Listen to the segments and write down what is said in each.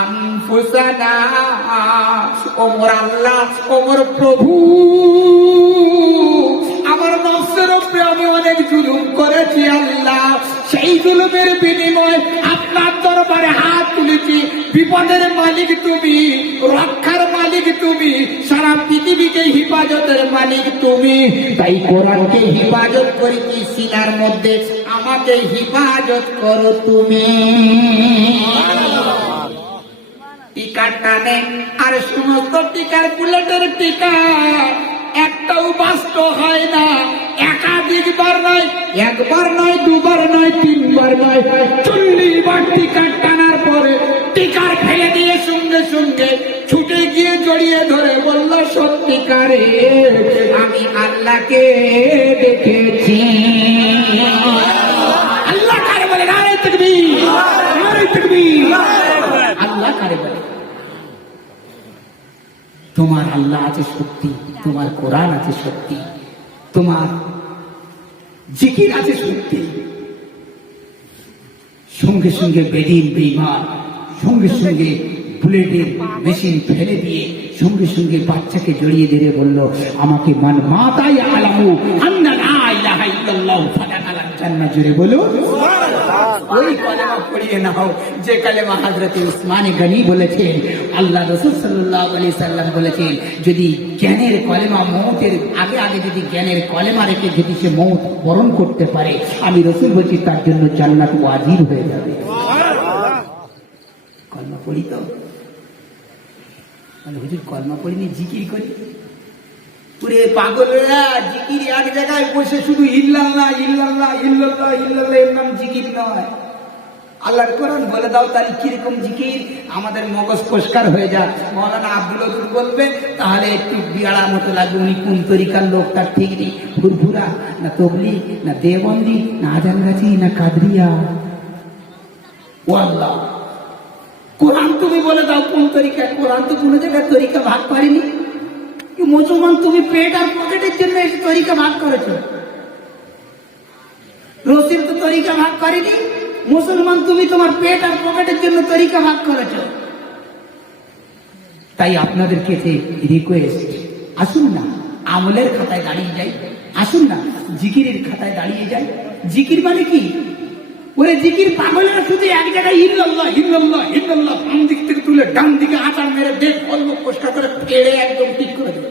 আনফুসানা, ওমর আল্লাহ, ওমর প্রভু, আমার নফসের উপরে আমি অনেক জুলুম করেছি আল্লাহ। সেই জুলুমের বিনিময়ে আপনার দরবারে হাত তুলেছি। বিপদের মালিক তুমি, রক্ষার মালিক তুমি, সারা পৃথিবীকে হিফাজতের মালিক তুমি। তাই কোরআনকে হিফাজত করেছি সিনার মধ্যে, আমাকে হিফাজত করো তুমি। টিকার টানে আর সমস্ত টিকার বুলেটের টিকা একটাও বাস্ত হয় না। একাধিকবার নয়, একবার নয়, দুবার নয়, তিনবার নয়, 40 বার টিকার টানার পরে টিকার ফেলে দিয়ে সঙ্গে সঙ্গে ছুটে গিয়ে জড়িয়ে ধরে বলল, সত্যিকারে আমি আল্লাহকে দেখেছি। আল্লাহ কারে বলে? নারে তাকবীর, নারে তাকবীর। আল্লাহ কারে বলে? তোমার আল্লাহ আছে সত্যি, তোমার কোরআন আছে সত্যি, তোমার জিকির আছে সত্যি। সঙ্গে সঙ্গে বেদিন বেঈমান সঙ্গে সঙ্গে বুলেটের মেশিন ফেলে দিয়ে সঙ্গে সঙ্গে বাচ্চাকে জড়িয়ে ধরে বলল, আমাকে মান মাতাই আলামু আন্না লা ইলাহা ইল্লাল্লাহ ফাদাকালান জান্নাত। জুড়ে বলো ওই কলেমা পড়িয়ে নাও যে কলেমা হযরত উসমান গনি বলেছেন। আল্লাহ রাসূল সাল্লাল্লাহু আলাইহি সাল্লাম বলেছেন, যদি জ্ঞানের কলেমা মওতের আগে আগে যদি জ্ঞানের কলেমা রেখে যদি সে মওত বরণ করতে পারে, আমি রাসূল বলছি তার জন্য জান্নাত ওয়াজিব হয়ে যাবে। কলমা পড়ি তো হুজুর, কলমা পড়িনি জিকির করি। পুরে পাগলরা জিকির এক জায়গায় বসে শুধু ইল্লাল্লাহ ইল্লাল্লাহ ইল্লাল্লাহ ইল্লাল্লাহ এর নাম জিকির নয়। আল্লাহর কোরআন বলে দাও তাহলে কিরকম জিকির, আমাদের মগজ পরিষ্কার হয়ে যায়। মৌলানা আব্দুল ওদুদ বলবে তাহলে একটু বিয়াড়ার মতো লাগবে, উনি কোন তরিকার লোক তার ঠিক নেই। ফুরফুরা না তবলিগ না দেওবন্দি না আজানগাছি না কাদরিয়া। ও আল্লাহ, কোরআন তুমি বলে দাও কোন তরিকা। কোরআন তো কোন জায়গায় তরিকা ভাগ করেনি। মুসলমান তুমি পেট আর পকেটের জন্য তরিকা ভাগ করেছো। রসিদ তো তরিকা ভাগ করেনি। মুসলমান তুমি তোমার পেট আর পকেটের জন্য তরিকা ভাগ করেছো। তাই আপনাদের কাছে রিকোয়েস্ট, আসুন না আমলের খাতায় দাঁড়িয়ে যাই, আসুন না জিকিরের খাতায় দাঁড়িয়ে যাই। জিকির মানে কি? ওরে জিকির পাগলেরা শুধু এক জায়গায় ইল্লাল্লাহ ইল্লাল্লাহ ইল্লাল্লাহ বাম দিক থেকে তুলে ডান দিকে আচার মেরে দেখ অল্প পরিষ্কার করে ফেড়ে একদম ঠিক করে দেবে।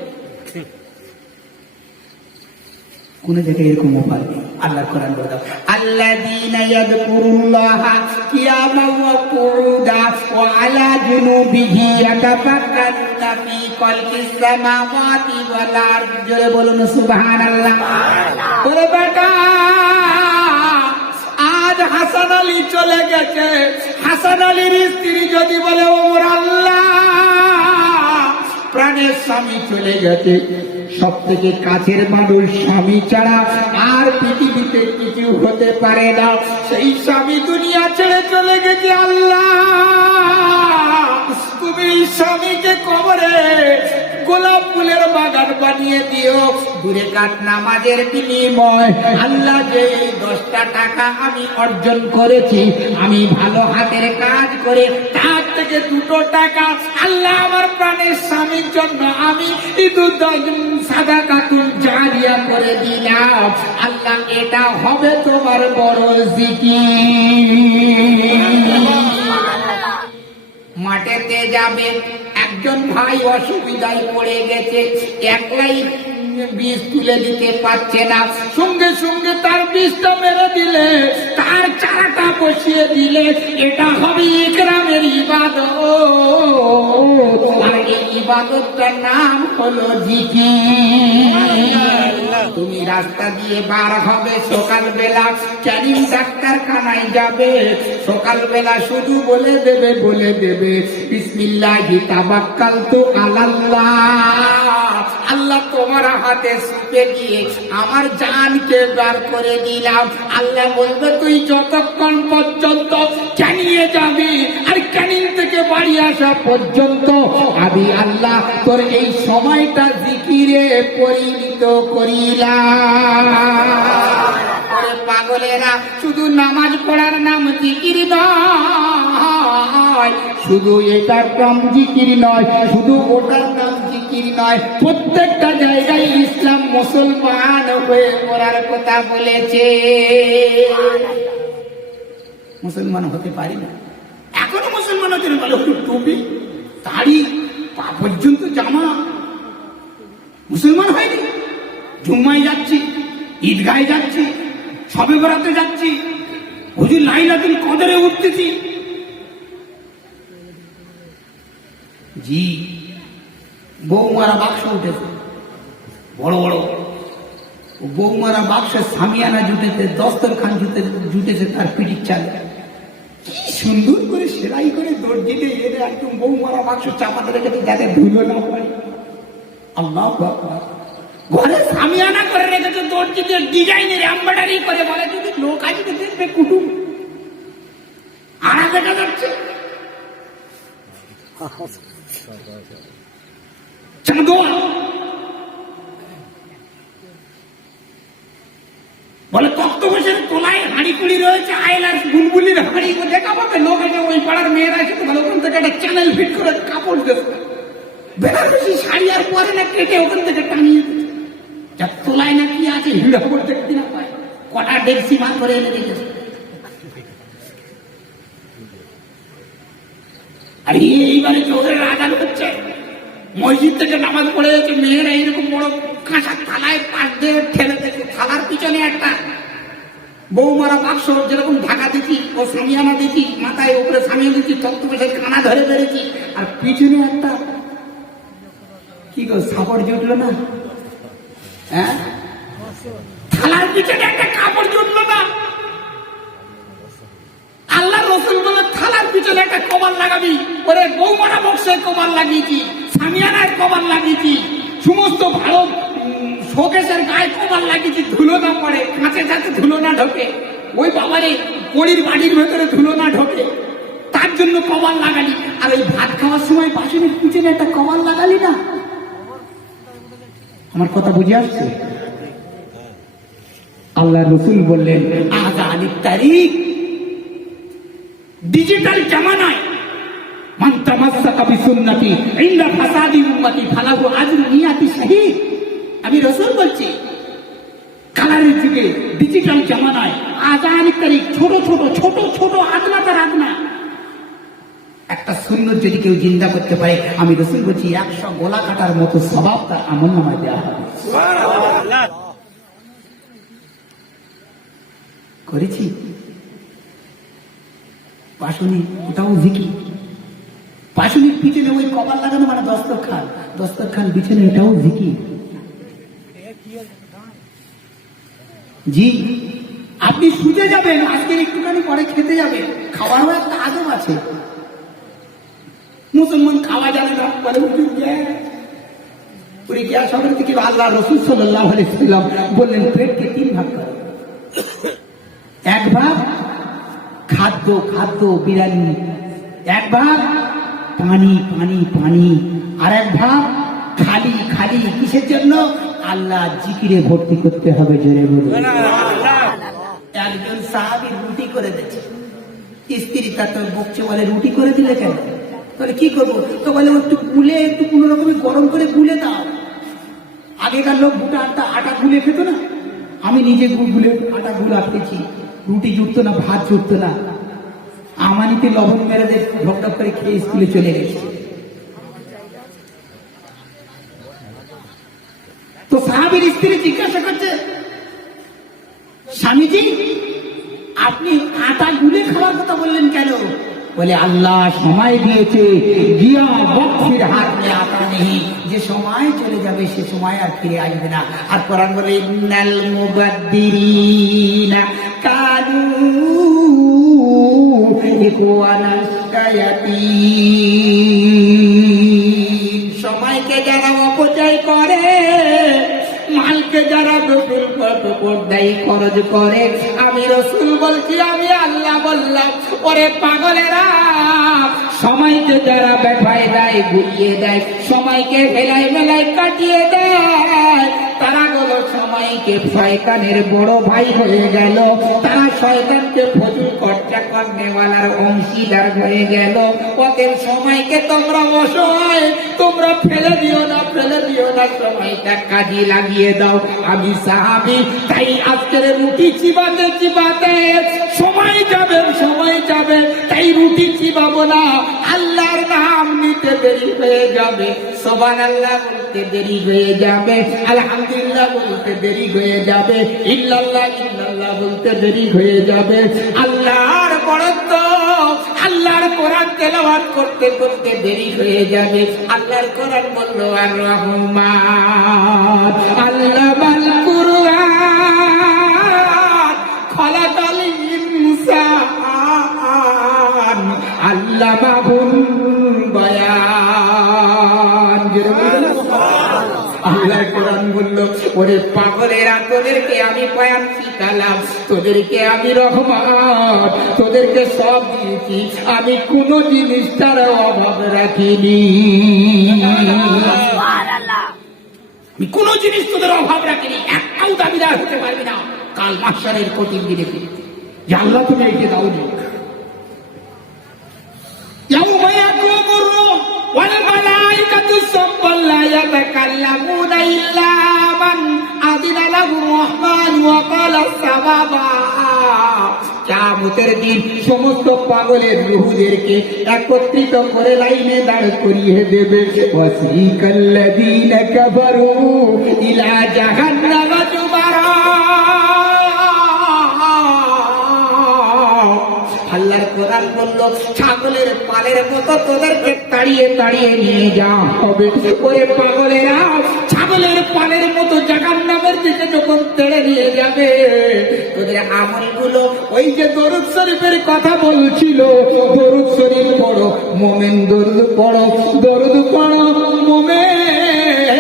কোন জায়গায় এরকম উপায় নেই। আল্লাহ কোরআন বলে দাও, আল্লাযীনা ইয়াযকুরুল্লাহা কিয়ামান ওয়া কুউদান ওয়া আলা জুনুবিহি ইয়াতাফাক্কারুনা ফী খালকিস সামাওয়াতি ওয়াল আরদ। জোরে বলুন সুবহানাল্লাহ। ওরে বেটা, আজ হাসান আলী চলে গেছে, হাসান আলীর স্ত্রী যদি বলে, ওমর আল্লাহ প্রাণের স্বামী চলে গেছে, সব থেকে কাছের মানুষ স্বামী ছাড়া আর পৃথিবীতে কিছু হতে পারে না। সেই স্বামী দুনিয়া ছেড়ে চলে গেছে। আল্লাহ তুমি স্বামীকে কবরে গোলাপ ফুলের বাগান বানিয়ে দিও। দূরে কাট নামাজের বিনিময় আল্লাহ যে 10টা টাকা আমি অর্জন করেছি, আমি ভালো হাতের কাজ করে তার থেকে 2টো টাকা আল্লাহ আমার প্রাণের স্বামীর জন্য আমি সাদাকাতুল জারিয়া করে দিলাম। আল্লাহ এটা হবে তোমার বড় জিকির। মাঠেতে যাবে, একজন ভাই অসুবিধায় পড়ে গেছে, একলাই বীজ তুলে দিতে পারছে না, সঙ্গে সঙ্গে তার বীজটা মেরে দিলে, তার চারাটা বসিয়ে দিলে, এটা হবে ইকরামের ইবাদত। আর এই ইবাদতটার নাম হলো জিকির। তুমি রাস্তা দিয়ে বার হবে সকালবেলা, ক্যানিং ডাক্তারখানায় যাবে, সকালবেলা শুধু বলে দেবে বিসমিল্লাহি তাওয়াক্কালতু আলাল্লাহ। আল্লাহ তোমার হাতে সুপে দিয়ে আমার জানকে বার করে দিলাম। আল্লাহ বলবে তুই যতক্ষণ পর্যন্ত ক্যানিংয়ে যাবি আর ক্যানিং থেকে বাড়ি আসা পর্যন্ত আমি আল্লাহ তোর এই সময়টা জিকিরে পরিণত করিলাম। পাগলেরা শুধু নামাজ পড়ার নাম জিকির শুধু এটার নাম জিকির নয়, শুধু ওটার নাম জিকির নয়, প্রত্যেকটা জায়গায় ইসলাম মুসলমান হয়ে করার কথা বলেছে। মুসলমান হতে পারি না, এখনো মুসলমান হতে পারে, টুপি দাড়ি পা পর্যন্ত জামা, মুসলমান হয়নি। জুম্মায় যাচ্ছি, ঈদগায় যাচ্ছি, শবে বরাতে যাচ্ছি, হুজুর লাইলাতুল কদরে উঠতেছি। জি, বৌমারা বাক্স উঠেছে বড় বড়, বৌমারা বাক্সের সামিয়ানা জুটেছে, দস্তরখান জুটেছে তার পিঠির চালে, কি সুন্দর করে সেলাই করে দর্জিতে এনে একদম বৌমারা বাক্স চাপাতে রেখেছে যাতে ধুলো না পড়ে। আল্লাহু আকবার। ঘরে সামিয়ানা করে রেখেছে দর্জিতে ডিজাইনের এমব্রয়ডারি করে, বলে যদি লোক আছে দেখবে কুটুম আড়া দেখা যাচ্ছে। বলে তক্তপোষের তোলায় হাঁড়ি কুড়ি রয়েছে, আয়লার বুলবুলির হাঁড়ি দেখা পাবে লোক আছে, ওই পাড়ার মেয়েরা এসে বলে ওখান থেকে একটা চ্যানেল ফিট করে কাপড় দেবে, বেনারসি শাড়ি আর পরে না কেটে ওখান থেকে টানিয়ে যা তোলায় না কি আছে হিড়া বলতে কিনা পায়, কটা ডেক্সি মার করে এনে রেখেছে। আর এইবারে চোখের আদান হচ্ছে, মসজিদ থেকে নামাজ পড়ে যাচ্ছে, মেয়েরা এইরকম বড় কাঁচা থালায় পাশ দিয়ে ঠেলে দেখে, থালার পিছনে একটা বৌমারা বাক্স যেরকম ঢাকা দিচ্ছি, ও সামিয়ানা দিচ্ছি, মাথায় উপরে সামিয়া দিচ্ছি, তক্তপোষের কানা ধরে বেড়েছি, আর পিছনে একটা কি গো সাপড় জুটলো না, হ্যাঁ থালার পিছনে একটা কাপড় জুটলো না। আল্লাহ রসুল বলে থালার পিছনে একটা কভার লাগাবি, ওরে বৌমারা বক্সের কভার লাগিয়েছি, সামিয়ানার কভার লাগিয়েছি, সমস্ত ভালো শোকেসের গায়ে কভার লাগিয়েছি, ধুলো না পড়ে, কাঁচে যাতে ধুলো না ঢোকে, ওই বাবারে কড়ির বাড়ির ভেতরে ধুলো না ঢোকে, তার জন্য কভার লাগালি। আর ওই ভাত খাওয়ার সময় বাসনের পিছনে একটা কভার লাগালি না। আমার কথা বুঝে আসছে? আল্লাহ রসুল বললেন আজ আলিফ তারিখ ডিজিটাল জামানায় মান তামাসসাকা বিসুন্নতি ইনদা ফাসাদি উম্মতি ফালাহু আজরু নিয়াতি শাহীদ। আমি রাসূল বলছি, কালারের যুগে ডিজিটাল জামানায় আজ আলিফ তারিখ ছোট ছোট ছোট ছোট আদনা তার আদনা একটা সুন্নত যদি কেউ জিন্দা করতে পারে, আমি রাসূল বলছি 100 গোলা কাটার মতো সওয়াব তার আমলনামায় দেওয়া হবে। সুবহানাল্লাহ। করেছি পাশুনি, ওটাও জিকির। পাশুনির পিছনে ওই কভার লাগানো মানে দস্তরখান, দস্তরখান পিছনে এটাও জিকির। জি, আপনি শুতে যাবেন, আজকের একটুখানি পরে খেতে যাবেন, খাওয়ারও একটা আদব আছে। মুসলমান খাওয়া যাবে না, বলে উঠে গ্যাস হবে থেকে আল্লাহ রাসূল সাল্লাল্লাহু আলাইহি ওয়াসাল্লাম বললেন পেটকে 3 ভাগ করো, এক ভাগ খাদ্য খাদ্য বিরিয়ানি, এক ভাগ পানি পানি পানি, আর এক ভাগ খালি খালি। কিসের জন্য? আল্লাহ জিকিরে ভর্তি করতে হবে। জোরে বলুন। একজন সাহাবী রুটি করে দিয়েছে, স্ত্রী তার বকছে, বলে রুটি করে দিলে কেন? তাহলে কি করবো? তো বলে একটু গুলে, একটু কোন রকমের গরম করে গুলে দাও। আগেকার লোক গোটা আটা গুলে খেত না, আমি নিজে গুলে আটা গুলে আসতেছি, রুটি জুটতো না, ভাত জুটতো না, আমানিতে লবণ মেরে দিয়ে ঢকঢক করে খেয়ে স্কুলে চলে গেছে। তো সাহাবীর স্ত্রী জিজ্ঞাসা করছে, স্বামীজি আপনি আটা গুলে খাওয়ার কথা বললেন কেন? বলে আল্লাহ সময় দিয়েছে, গিয়া বক্সির হাত মে আতা নেই, যে সময় চলে যাবে সে সময় আর ফিরে আসবে না। আর কোরআন বলে ইন্নাল মুবাদ্দিরিনা কানু ইখওয়ানাস শায়াতিন। সময়কে যারা অপচয় করে, মালকে যারা বেফুল পর্দায় খরচ করে, আমি রাসূল বলছি, আমি আল্লাহ বললাম, ওরে পাগলেরা, সময়কে যারা বেফায় দেয়, গুলিয়ে দেয়, সময়কে ভেলায় ভেলায় কাটিয়ে দেয়, তারা হলো সময়কে শয়তানের বড় ভাই হয়ে গেল, তারা শয়তানকে ফজল খরচা করনেওয়ালার অংশীদার হয়ে গেল। অতএব সময়কে তোমরা অসহায়, তোমরা ফেলে দিও না, ফেলে দিও না, সময়টা কাজে লাগিয়ে দাও। আমি সাহাবী, তাই আজকের রুটি চিবাতে চিবাতে সময় যাবে, সময় যাবে, তাই রুটি চিবাবো না, আল্লাহর নাম নিতে দেরি হয়ে যাবে, সুবহানাল্লাহ বলতে দেরি হয়ে যাবে, আলহামদুলিল্লাহ বলতে দেরি হয়ে যাবে, ইল্লাল্লাহ ইল্লাল্লাহ বলতে দেরি হয়ে যাবে। আল্লাহর বরত্ব, আল্লাহর কোরআন তেলাওয়াত করতে করতে দেরি হয়ে যাবে। আল্লাহর কোরআন বলল আর রহমান আল্লামাল কুরআন খালাকাল ইনসান আল্লামাহুল বায়ান। আল্লাহর কোরআন বলল, ওরে পাগলেরা, তোদেরকে আমি বয়ান শিখালাম, তোদেরকে আমি রহমান, তোদেরকে সব দিয়েছি, আমি কোন জিনিসটার অভাব রাখিনি, আমি কোন জিনিস তোদের অভাব রাখিনি, একটাও দাবিদার হতে পারবি না কাল মাহশারের কঠিন দিনে। যে আল্লাহ তুমি একে দাও নি। والملائكة صفا لا يتكلمون إلا من أذن له الرحمن وقال صوابا। কিয়ামতের দিন সমস্ত পাগলের রূহদেরকে একত্রিত করে লাইনে দাঁড় করিয়ে দেবে। ওয়াসিকাল্লাযীনা কাফারু ইলা জাহান্নাম যুমারা। আল্লাহর কোরআন বলল, ছাগলের পালের মতো তোদেরকে তাড়িয়ে তাড়িয়ে নিয়ে যাওয়া হবে। ওরে পাগলেরা, ছাগলের পালের মতো জাহান্নামের দিকে যখন তেড়ে নিয়ে যাবে, তোদের আমলগুলো, ওই যে দরুদ শরীফের কথা বলছিল, দরুদ শরীফ পড়ো মোমেন, দরুদ পড়ো, দরুদ পড়ো মোমেন,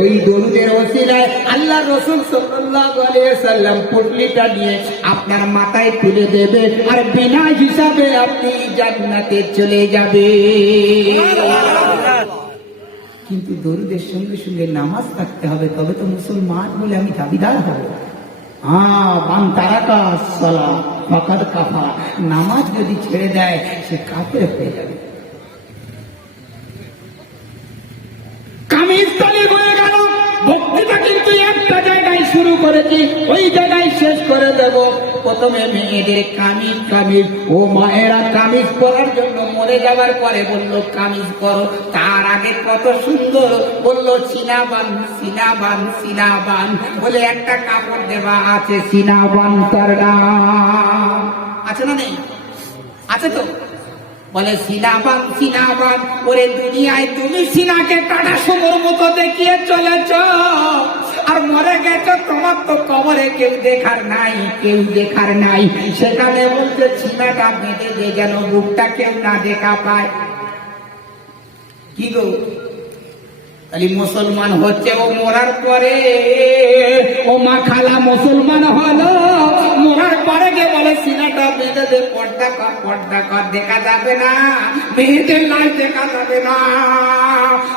ওই দরুদের ওসিলায় আল্লাহ রাসূল সাল্লাল্লাহু আলাইহি ওয়াসাল্লাম পুটলিটা নিয়ে আপনার মাথায় তুলে দেবে, আর বিনা হিসাবে আপনি জান্নাতে চলে যাবে। কিন্তু দরুদের সঙ্গে সঙ্গে নামাজ থাকতে হবে, তবে তো মুসলমান বলে আমি দাবিদার হব। মান তারাকা সালাত ফাকাদ কাফার, নামাজ যদি ছেড়ে দেয় সে কাফের হয়ে যাবে। কামিজ তালি হয়ে গেল, ভক্তিটা কিন্তু একটা জায়গায় শুরু করেছি, ওই জায়গায় শেষ করে দেব। প্রথমে মেয়েদের কামিজ, কামিজ, ও মায়েরা কামিজ পরার জন্য মরে যাবার পরে বললো কামিজ পরো, তার আগে কত সুন্দর বললো সিনাবান, সিনাবান, সিনাবান বলে একটা কাপড় দেওয়া আছে, সিনাবান তার নাম আছে না নেই? আছে তো। বলে সিনাবান, সিনাবান, ওরে দুনিয়ায় তুমি সিনাকে টাটা সুমোর মতো দেখিয়ে চলেছ, আর মরে গেছ, তোমার তো কবরে কেউ দেখার নাই, কেউ দেখার নাই। সেখানে বলছে সিনাটা বেঁধে দে, যেন বুকটা কেউ না দেখা পায়। কি গো, খালি মুসলমান হচ্ছে ও মরার পরে, ও মা খালা মুসলমান হলো, মরার পরে গে বলে সিনাটা বেঁধে দে, পর্দা কর, পর্দা কর, দেখা যাবে না, মেয়েদের লাশ দেখা যাবে না।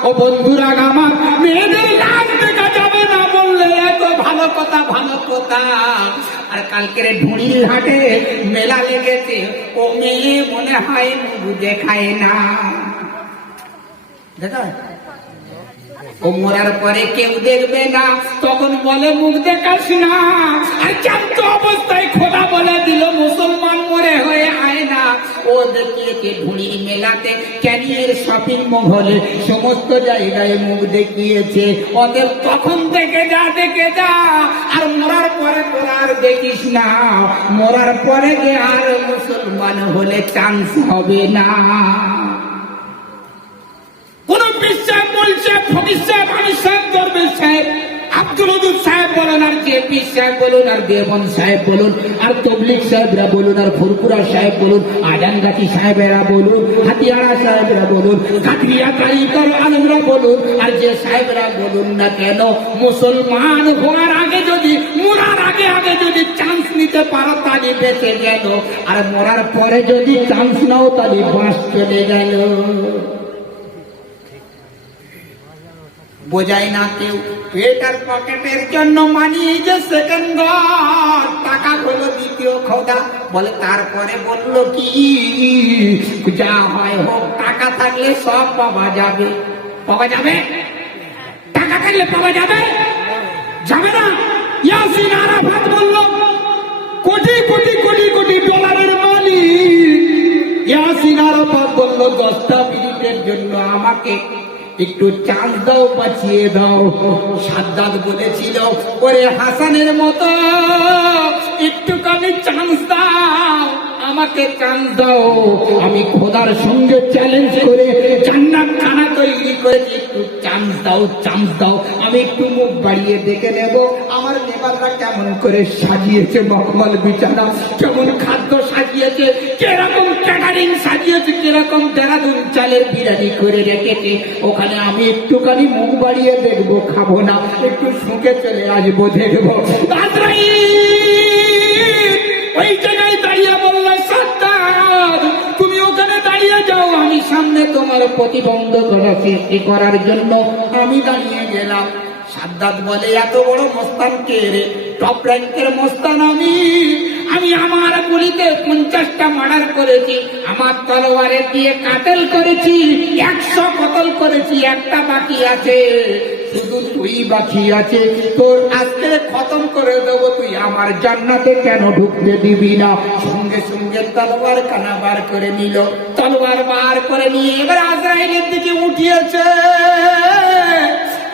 ও বন্ধুরা আমার, মেয়েদের লাশ দেখা যাবে না বললে এত ভালো কথা, ভালো কথা। আর কালকের ঢুঁড়ির হাটে মেলা লেগেছে, ও মেয়ে মনে হয় মুখ দেখায় না, দেখা ও মরার পরে কেউ দেখবে না, তখন বলে মুখ দেখাস না। আর জ্যান্ত অবস্থায় খোদা বলে দিল মুসলমান মরে হয়ে আয় না। ও দেখিয়েছে ঢুঁড়ির মেলাতে, ক্যানিয়ের শপিং মহলে, সমস্ত জায়গায় মুখ দেখিয়েছে। ওদের তখন দেখে যা, দেখে যা, আর মরার পরে তোরা আর দেখিস না, মরার পরে যে আর মুসলমান হলে চান্স হবে না। কোন বিশ্বাস বলছে, ফকির সাহেব, আমির সাহেব, দরবেশ সাহেব, আব্দুল ওদুদ সাহেব বলুন, আর জেপি সাহেব বলুন, আর দেবন সাহেব বলুন, আর তবলিগ সাহেবরা বলুন, আর ফুরপুরা সাহেব বলুন, আজানগাছি সাহেবেরা বলুন, হাতিয়াড়া সাহেবরা বলুন, কাঠরিয়া কারিগর আলমরা বলুন, আর যে সাহেবরা বলুন না কেন, মুসলমান হওয়ার আগে যদি, মরার আগে আগে যদি চান্স নিতে পারো তাহলে বেঁচে গেল, আর মরার পরে যদি চান্স নাও তাহলে বাঁশ চলে গেল। বোঝায় না কেউ। পেটার পকেটের জন্য মানি যে সেকেন্ড টাকা হলো দ্বিতীয় খোদা। বলে তারপরে বলল কি, যা হয় হোক, টাকা থাকলে সব পাওয়া যাবে। পাওয়া যাবে? টাকা থাকলে পাওয়া যাবে? যাবে না। ইয়াসিন আরাফাত বলল, কোটি কোটি কোটি কোটি ডলারের মালিক ইয়াসিন আরাফাত বলল, 10টা মিনিটের জন্য আমাকে একটু চান্স দাও, বাঁচিয়ে দাও। সাদ্দাত বলেছিল, ওরে হাসানের মতো একটুখানি চান্স দাও, আমাকে চান্স দাও। আমি খোদার সঙ্গে চ্যালেঞ্জ করে জান্নাত খানা তৈরি করেছি, একটু চান্স দাও, চান্স দাও। আমি একটু মুখ বাড়িয়ে দেখে নেব আমার নেবাররা কেমন করে সাজিয়েছে মখমল বিছানা, কেমন খাদ্য সাজিয়েছে, কিরকম ক্যাটারিং সাজিয়েছে, কিরকম দেরাদুন চালের বিরিয়ানি করে রেখেছে। ওখানে আমি একটুখানি মুখ বাড়িয়ে দেখবো, খাবো না, একটু শুকে চলে আসবো, দেখবো। ওই জায়গায় দাঁড়িয়ে বলল, সাদ্দাত তুমি ওখানে দাঁড়িয়ে যাও, আমি সামনে তোমার প্রতিবন্ধকতা সৃষ্টি করার জন্য আমি দাঁড়িয়ে গেলাম। সাদ্দাত বলে, এত বড় মস্তান কে রে? টপ র্যাঙ্কের মস্তান আমি আমার গুলিতে 50টা মার্ডার করেছি, আমার তলোয়ারে দিয়ে কাটেল করেছি, 100 কতল করেছি, একটা বাকি আছে, শুধু তুই বাকি আছে। তোর আজকে খতম করে দেবো, তুই আমার জান্নাতে কেন ঢুকতে দিবি না? সঙ্গে সঙ্গে তলোয়ার কানা বার করে নিল, তলোয়ার বার করে নিয়ে এবার আজরাইলের দিকে উঠিয়েছে।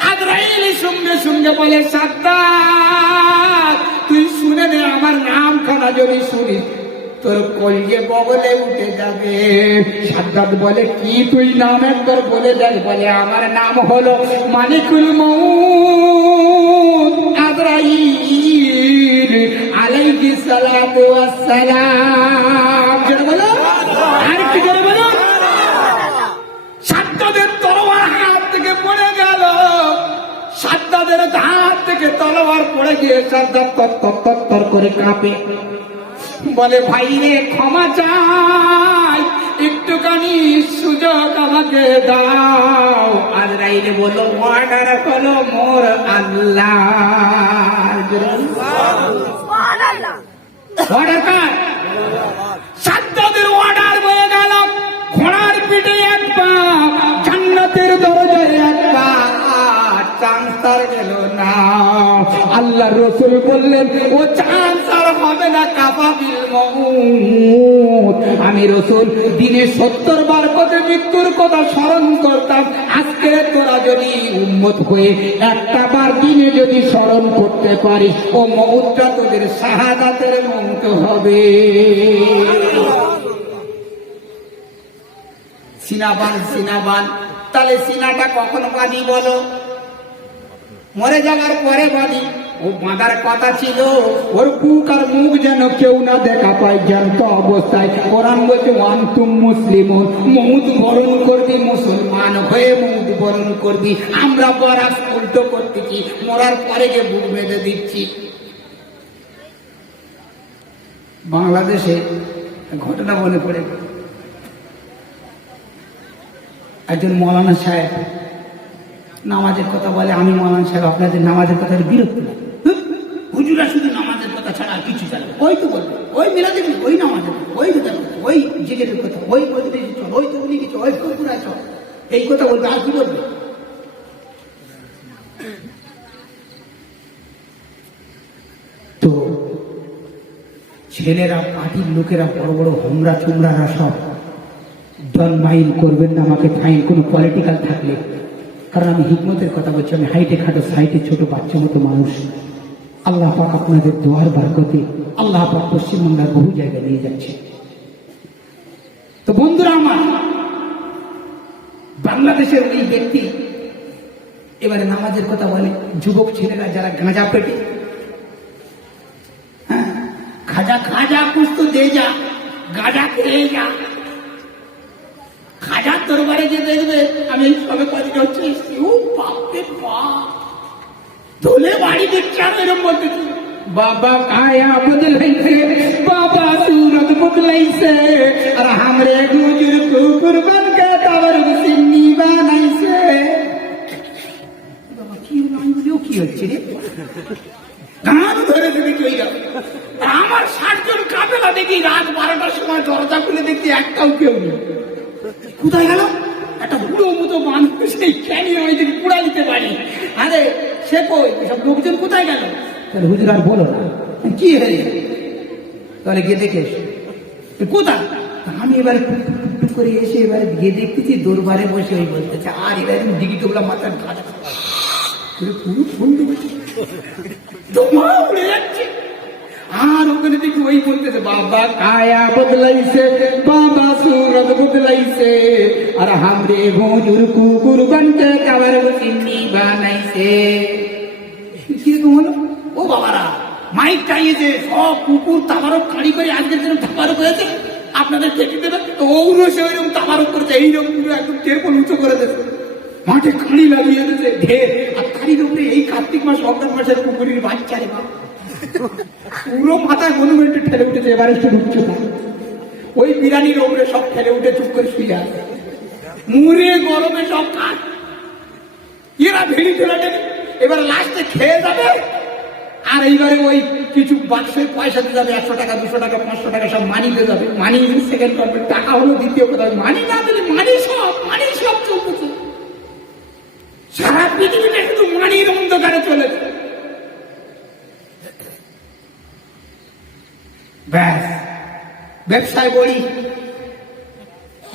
আজরাইল সঙ্গে সঙ্গে বলে, সাদ্দাত তুই শুনে নে, আমার নাম খানা যদি শুনিস তোর কলজে বগলে উঠে যাবে। সাদ্দাত বলে, কি তুই নাম একবার বলে দেখ। বলে, আমার নাম হলো মালিকুল মউত আজরাইল আলাইহিস সালাতু ওয়াস সালাম। বলো আর কি করে বলো। সাদ্দাতের তলোয়ার হাত থেকে পড়ে গেল, সাদ্দাতের হাত থেকে তলোয়ার পড়ে গিয়ে সাদ্দাত তর করে কাঁপে। বলে, ভাই রে ক্ষমা চাই, একটুখানি সুযোগ আমাকে দাও। আজরাইলে বলল, অর্ডার হলো মোর আল্লাহ। অর্ডার কার? সাদ্দাতের অর্ডার হয়ে গেল, ঘোড়ার পিঠে এক পা, জান্নাতের দরজায় এক পা, চান্স তার গেল না। আল্লাহ রসুল বললেন, ও চান্স আর হবে না, কাফাবিল মউত। আমি রসুল দিনে 70 বার করে মৃত্যুর কথা স্মরণ করতাম। আজকে তোরা যদি উম্মত হয়ে একটা বার দিনে যদি স্মরণ করতে পারিস, ও মউতটা তোদের শাহাদাতের মউত হবে। সিনাবান সিনাবান, তাহলে সিনাটা কখন বাঁধি বলো? মরে যাওয়ার পরে বাঁধি। ও বাঁধার কথা ছিল, ওর বুক আর মুখ যেন কেউ না দেখা পায়, জ্যান্ত অবস্থায়। কোরআন বলছে, আনতুম মুসলিমুন, মউত বরণ করবি, মুসলমান হয়ে মউত বরণ করবি। আমরা বরাস উল্টো করতেছি, মরার পরে গিয়ে বুক বেঁধে দিচ্ছি। বাংলাদেশে ঘটনা মনে পড়ে, একজন মৌলানা সাহেব নামাজের কথা বলে। আমি মৌলানা সাহেব আপনাদের নামাজের কথা বিরক্ত না, হুজুরা শুধু নামাজের কথা ছাড়া আর কিছু চালাবে। ওই তো বলবে, ওই মিলাতে গেলে ওই নামাজের কথা, ওই কথা, ওই জিগের কথা, ওই বলতে চল, ওই তবলি কিছু, ওই কপুরা চল, এই কথা বলবে। আর কি বলবে? তো ছেলেরা, পার্টির লোকেরা, বড় বড় হোমরা চুমরারা সব ডন মাইল করবেন না আমাকে, ফাইন কোনো পলিটিক্যাল থাকলে। কারণ আমি হিকমতের কথা বলছি, আমি হাইটে খাটো, সাইটে ছোট বাচ্চা মতো মানুষ। আল্লাহ পাক আপনাদের দোয়ার বরকতে আল্লাহ পাক পশ্চিমবাংলার বহু জায়গায় নিয়ে যাচ্ছে। তো বন্ধুরা আমার, বাংলাদেশের ওই ব্যক্তি এবারে নামাজের কথা বলে। যুবক ছেলেরা যারা গাঁজা পেটে, হ্যাঁ, খাজা খাজা কুছ তো দে যা, গাঁজা খেয়ে যা। খাজা দরবারে যে দেখবে, আমি সবে কদিন হচ্ছে, বাপরে বাপ, ধুলে বাড়ি দেখছে। আর এরকম বলতেছি, বাবা কায়া বদলাইছে, বাবা সুরত বদলাইছে, আর हमरे गुजर कुकुर बन के तवर सिन्नी बनाइছে। বাবা কি হচ্ছে রে? গান ধরে দেখি ওই গেল। আমার 60 জন কাফেলা দেখি রাত 12টার সময় দরজা খুলে দেখি একটাও কেউ নেই। কোথায় গেল? একটা বুড়ো মতো মানুষ সেই ক্যানি আমি যদি পুড়া দিতে পারি। আরে সে কই? সব লোকজন কোথায় গেল? তাহলে হুজুর আর বলো না, কি হয়েছে? তাহলে গিয়ে দেখে এসো। কোথায়? আমি এবারে টুক করে এসে এবারে গিয়ে দেখতেছি দরবারে বসে ওই বলতেছে, আর এবার দিঘি টোকলা মাথার কাটা পুরো বন্ধু উড়ে যাচ্ছে। আর ওখানে দেখি ওই বলতেছে, বাবা কায়া বদলাইছে, বাবা সুরত বদলাইছে, আর হামরে হুজুর কুকুর বানতে কাবার চিন্নি বানাইছে। কিরকম হলো? ও বাবারা, মাইক চাইয়েছে, সব কুকুর তাবারক কাড়ি করে আজকের জন্য তাবারক হয়েছে, আপনাদের কেটে দেবে। তো ওগুলো সে ওইরকম তাবারক করেছে, এইরকম পুরো একদম টেরপল উঁচু করে দেবে, মাঠে কাঁড়ি লাগিয়ে দিয়েছে ঢের। আর কাঁড়ির উপরে এই কার্তিক মাস অজ্ঞান মাসের কুকুরের বাচ্চা রে বাবা, পুরো মাথায় মনুমেন্টে ঠেলে উঠেছে। এবারে একটু ঢুকছে না, ওই বিরানির ওপরে সব ঠেলে উঠে চুপ করে শুয়ে আছে, মুড়ে গরমে সব কাঠ। এরা ভিড়ি ঠেলে এবার লাস্টে খেয়ে যাবে। আর এইবারে ওই কিছু বাক্সের পয়সা দিয়ে যাবে, 100 টাকা 200 টাকা 500 টাকা সব মানি দিয়ে যাবে। মানি সেকেন্ড করবে, টাকা হলো দ্বিতীয় কোথাও। মানি না দিলে মানি সব চলতেছে। সারা পৃথিবীটা শুধু মানির অন্ধকারে চলেছে। ব্যাস, ব্যবসায় বলি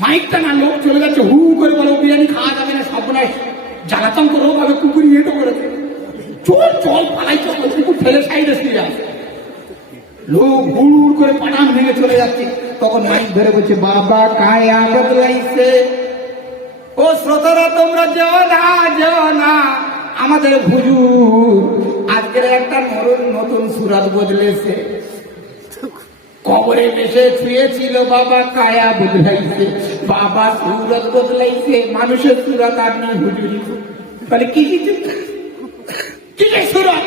মাইকটা না, লোক চলে যাচ্ছে, হু করে বলো বিরিয়ানি খাওয়া যাবে না, সব নাই জ্বালাতন করেও ভাবে কুকুরি এটো করেছে, চল চল পালাই চল, কুকুর ফেলে সাইডে শুয়ে আছে, লোক হুড় করে পাটান ভেঙে চলে যাচ্ছে। তখন মাইক ধরে বলছে, বাবা কায়া বদলাইছে। ও শ্রোতারা, তোমরা যেও না, আমাদের হুজুর আজকের একটা নতুন সুরাত বদলেছে। কবরে বেশে শুয়েছিল, বাবা কায়া বদলাইছে, বাবা সুরত বদলাইছে, মানুষের সুরত আর নেই হুজুরি। তাহলে কি সুরত?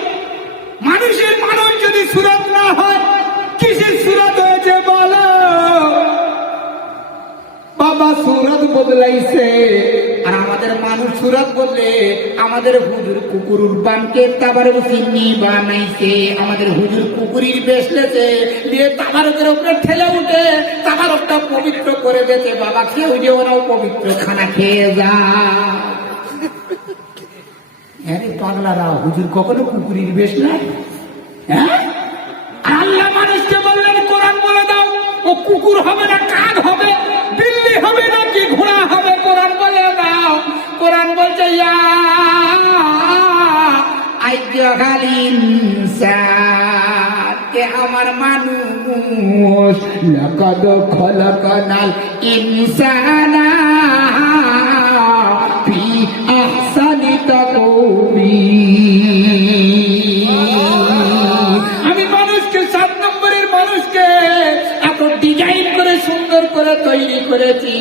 মানুষের মানুষ যদি সুরত না হয়, কিসের সুরত হয়েছে বলো? বাবা সুরত বদলাইছে, আর আমাদের মানুষ সুরত বদলে আমাদের হুজুর কুকুরুর বানকে তাবারক চিন্নি বানাইছে। আমাদের হুজুর কুকুরির বেসলেছে, দিয়ে তাবারকের উপরে ঠেলে উঠে তাবারকটা পবিত্র করে দিয়েছে। বাবা কেউ যে ওরাও পবিত্র খানা খেয়ে যা। আরে পাগলারা, হুজুর কখনো কুকুরির বেশ নাই? হ্যাঁ, আল্লাহ মানুষকে বললেন, কোরআন বলে দাও, ও কুকুর হবে না কাক হবে, বিল্লি হবে না কি ঘোড়া হবে? কোরআন বলে দাও। কোরআন বলছে, ইয়া আইয়ুহাল ইনসান, কে আমার মানুষ, লাকাদ খলাকনাল ইনসানা ফি আহসানি তাকওয়িম। আমি মানুষকে 7 নম্বরের মানুষকে এত ডিজাইন করে সুন্দর করে তৈরি করেছি।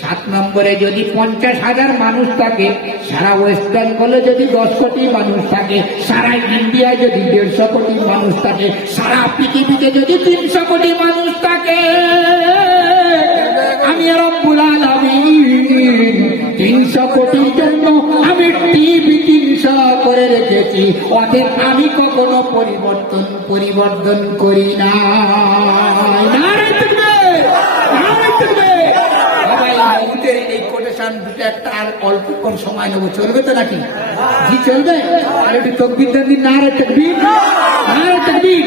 7 নম্বরে যদি 50,000 মানুষ থাকে, সারা ওয়েস্ট বেঙ্গলে যদি 10 কোটি মানুষ থাকে, সারা ইন্ডিয়ায় যদি 150 কোটি মানুষ থাকে, সারা পৃথিবীতে যদি 300 কোটি মানুষ থাকে, আমি রব্বুল আলামিন 300 কোটির জন্য আমি টিভি 300 করে রেখেছি। অতএব আমি কখনো পরিবর্তন করি না। এই কোটেশন দুটো একটা আর অল্পক্ষণ সময় নেবো, চলবে তো নাকি? জি চলবে। আর একটু তকবীর দেন দিন, নারে তাকবীর, নারে তাকবীর।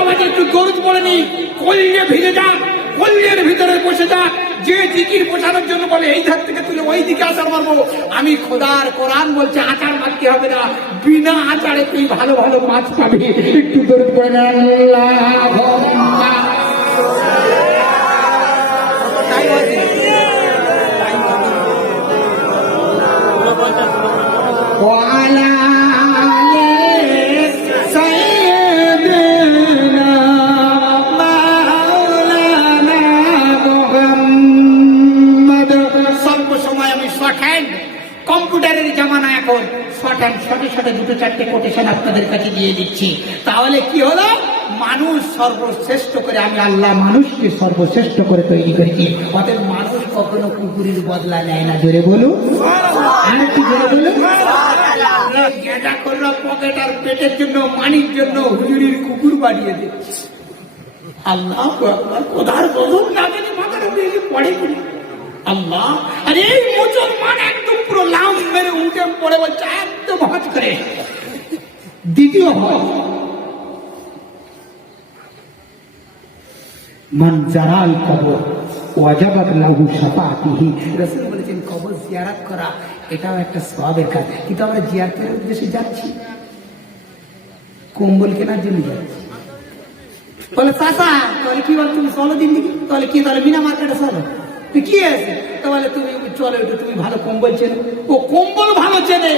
আমাকে একটু দরুদ পড়ে নি, কলিয়ে ভিজে যাক, কলিয়ের ভিতরে বসে যাক। যে জিকির বসানোর জন্য বলে এই ধার থেকে তুলে ওই দিকে আচার মারবো, আমি খোদার কোরআন বলছে আচার মারতে হবে না, বিনা আচারে তুই ভালো ভালো মাছ পাবি। একটু দরুদ পড়ে না, আল্লাহুম্মা وعلى آل سيدنا مولانا محمد। সর্ব সময় আমি শর্ট হ্যান্ড, কম্পিউটারের জামানা এখন, শর্ট হ্যান্ড শর্টে শর্টে 2-4টে কোটেশন আপনাদের কাছে দিয়ে দিচ্ছি। তাহলে কি হলো? মানুষ সর্বশ্রেষ্ঠ করে, আমি আল্লাহ মানুষকে সর্বশ্রেষ্ঠ করে তৈরি করেছি। অতএব মানুষ কখনো কুকুরের বদলা নেয় না। জোরে বলুন, আর একটু জোরে বলুন। গেঁজা কররা পকেট আর পেটের জন্য মানির জন্য হুজুরির কুকুর বানিয়ে দিচ্ছে। আল্লাহ কোথার গজব না জানি মাথার উপরে পড়ে কিনা আল্লাহ। আর এই মুসলমান একদম পুরো লাম মেরে উঠে পড়ে বলছে একদম হজ করে। দ্বিতীয় হজ মান জারাল কবর ওয়াজাবাত লাহু শাফাআতিহি। রাসূল বলেছেন কবর জিয়ারত করা এটাও একটা সওয়াবের কাজ, কিন্তু আমরা জিয়ারতের উদ্দেশ্যে যাচ্ছি, কম্বল কেনার জন্য যাচ্ছি। বলে চাচা তাহলে কি বল তুমি চলো দিন দিকে, তাহলে কি তাহলে বিনা মার্কেটে চলো কি আছে, তাহলে তুমি চলো একটু, তুমি ভালো কম্বল চেনে। ও কম্বল ভালো চেনে,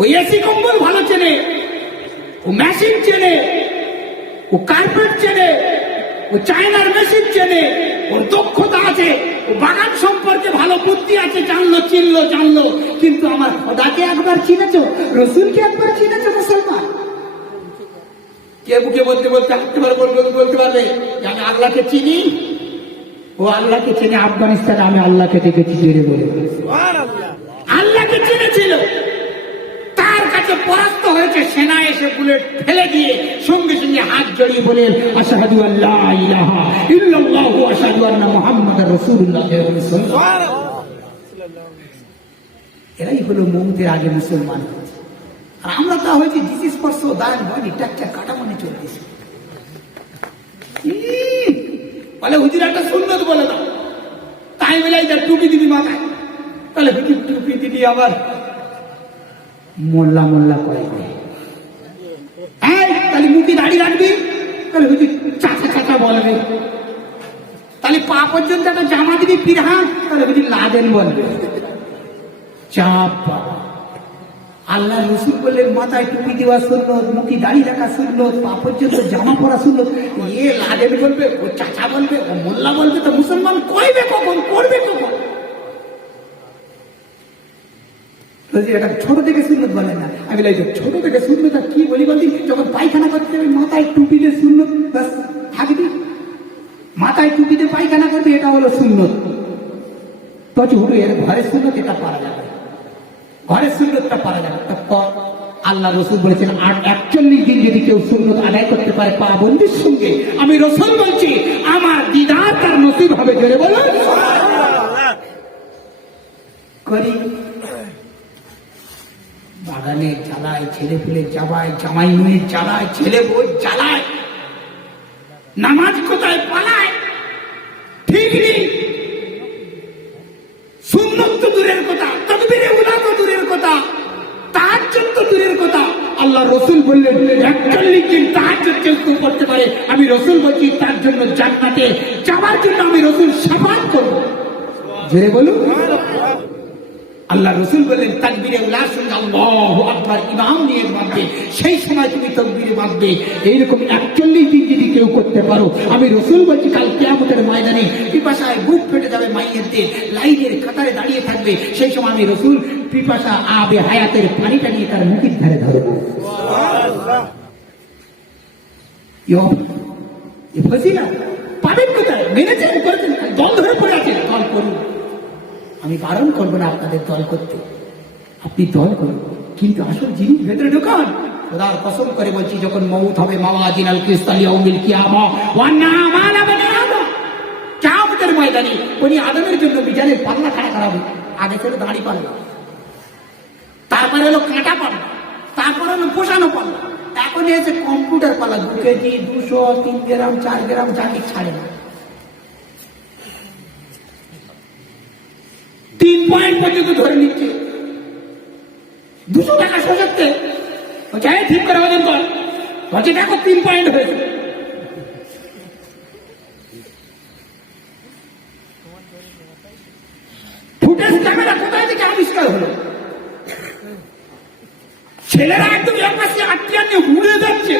ও এসি কম্বল ভালো চেনে, ও মেশিন চেনে, ও কার্পেট চেনে, ও চায়নার মেশিন চেনে, ওর দক্ষতা আছে, ও বাগান সম্পর্কে ভালো বুদ্ধি আছে, জানলো চিনলো জানলো। কিন্তু আমার খোদাকে একবার চিনেছো, রসুলকে একবার চিনেছো মুসলমান? কে বুকে বলতে বলতে হাঁটতে পারবে, বলতে পারবে আমি আল্লাহকে চিনি, ও আল্লাহকে চিনে। আফগানিস্তানে আমি আল্লাহকে দেখেছি, জেরে বলে আল্লাহকে চিনেছিল, তার কাছে পরাস্ত হয়েছে, সেনা এসে বুলেট ফেলে দিয়ে সঙ্গে সঙ্গে হাত জড়িয়ে বলেন আশহাদু আল্লা ইলাহা ইল্লাল্লাহু ওয়া আশহাদু আন্না মুহাম্মাদার রাসূলুল্লাহ। এরাই হলো মৌতের আগে মুসলমান। আর আমরা তা হয়েছে ডিজিজ স্পর্শ দান বডি টাকটা কাটা মনে চলতেছে। বলে হুজুর একটা সুন্নত বলে দাও, তাই বলাই তার টুপি দিবি মাথায়, তাহলে হুজুর টুপি দিবি আবার মোল্লা মোল্লা করে, তাহলে মুখে দাড়ি রাখবি, তাহলে হুজুর চাচা চাচা বলবে, তাহলে পা পর্যন্ত একটা জামা দিবি পিরহান, তাহলে হুজুর লাদেন বলবে। চাপ আল্লাহ রসুল বললেন মাথায় টুপি দেওয়া সুন্নত, মুখে দাড়ি রাখা সুন্নত, পা পর্যন্ত জামা পরা সুন্নত। এ লাদেন বলবে, ও চাচা বলবে, ও মোল্লা বলবে, তো মুসলমান কইবে কখন, করবে কখন? এটা ছোট থেকে সুন্নত বলেন না। আমি ছোট থেকে সুন্নত কি বলি বলছি, যখন পায়খানা করতে হবে মাথায় টুপি দিয়ে সুন্নত, ব্যাস থাকবি মাথায় টুপি দিয়ে পায়খানা করবে, এটা হলো সুন্নত। তো এর ঘরের সুন্নত এটা পারা যাবে, ঘরের সুন্নতটা পারা যাবে। তারপর আল্লাহ রসুল বলেছেন আর 41 দিন যদি কেউ সুন্নত আদায় করতে পারে পাবন্দির সঙ্গে, আমি রসুল বলছি আমার দিদার তার নসিব হবে। জোরে বলো করি। বাগানে জ্বালায়, ছেলে পেলে যাবায়, জামাই মেয়ের জ্বালায়, ছেলে বই জ্বালায়, নামাজ কোথায় পালায়, ঠিক নেই। সুন্নত তো দূরের কথা, তাকবীরে উলা তো দূরের কথা, তাহাজ্জুদ তো দূরের কথা। আল্লাহ রসুল বললেন 41 দিন তাহাজ্জুদ কেউ করতে পারে, আমি রসুল বলছি তার জন্য জান্নাতে যাওয়ার জন্য আমি রসুল শাফাত করব। জোরে বলুন। আল্লাহ রসুল বললেন তাকবীরে উলার সঙ্গে আল্লাহু আকবার ইমাম নিয়ে বাঁধবে, সেই সময় তুমি তাকবীরে বাঁধবে। এইরকম 41 দিন যদি কেউ করতে পারো, আমি রসুল বলছি কাল কিয়ামতের ময়দানে পিপাসায় বুক ফেটে যাবে, মাইয়েদের লাইনের কাতারে দাঁড়িয়ে থাকবে, সেই সময় আমি রসুল পিপাসা আবে হায়াতের পানিটা নিয়ে তার মুখের ধারে ধরবো। পাবেন কোথায়? মেনেছেন, করেছেন, দল ধরে পড়ে আছেন, দল করুন। আমি বারণ করবো না আপনাদের দল করতে, আপনি দল করুন, কিন্তু আসল জিনিস ভেতরে ঢোকান। খোদার কসম করে বলছি যখন মউত হবে মাওয়াজিনাল কিস্তালি ইয়াউমিল কিয়ামা ওয়া নামালা বানানা, কিয়ামতের ময়দানে উনি আদমের জন্য বিচারের পাল্লা খাড়া করাবে। আগে ছিল দাড়ি পাল্লা, তারপরে হলো কাঁটা পাল্লা, তারপরে হলো পোষানো পাল্লা, এখন এসে কম্পিউটার পাল্লা। 2 কেজি 200 3 গ্রাম 4 গ্রাম জানি ছাড়ে না, 3 পয়েন্ট পর্যন্ত ধরে নিচ্ছে। 200 টাকা সোজাতে চাই ঠিক করে ওজন কর, বলছে দেখো 3 পয়েন্ট হয়েছে। ফুটেজ ক্যামেরা কোথায় থেকে আবিষ্কার হলো? ছেলেরা একদম একপাশে আটটিয়া নিয়ে ঘুরে যাচ্ছে।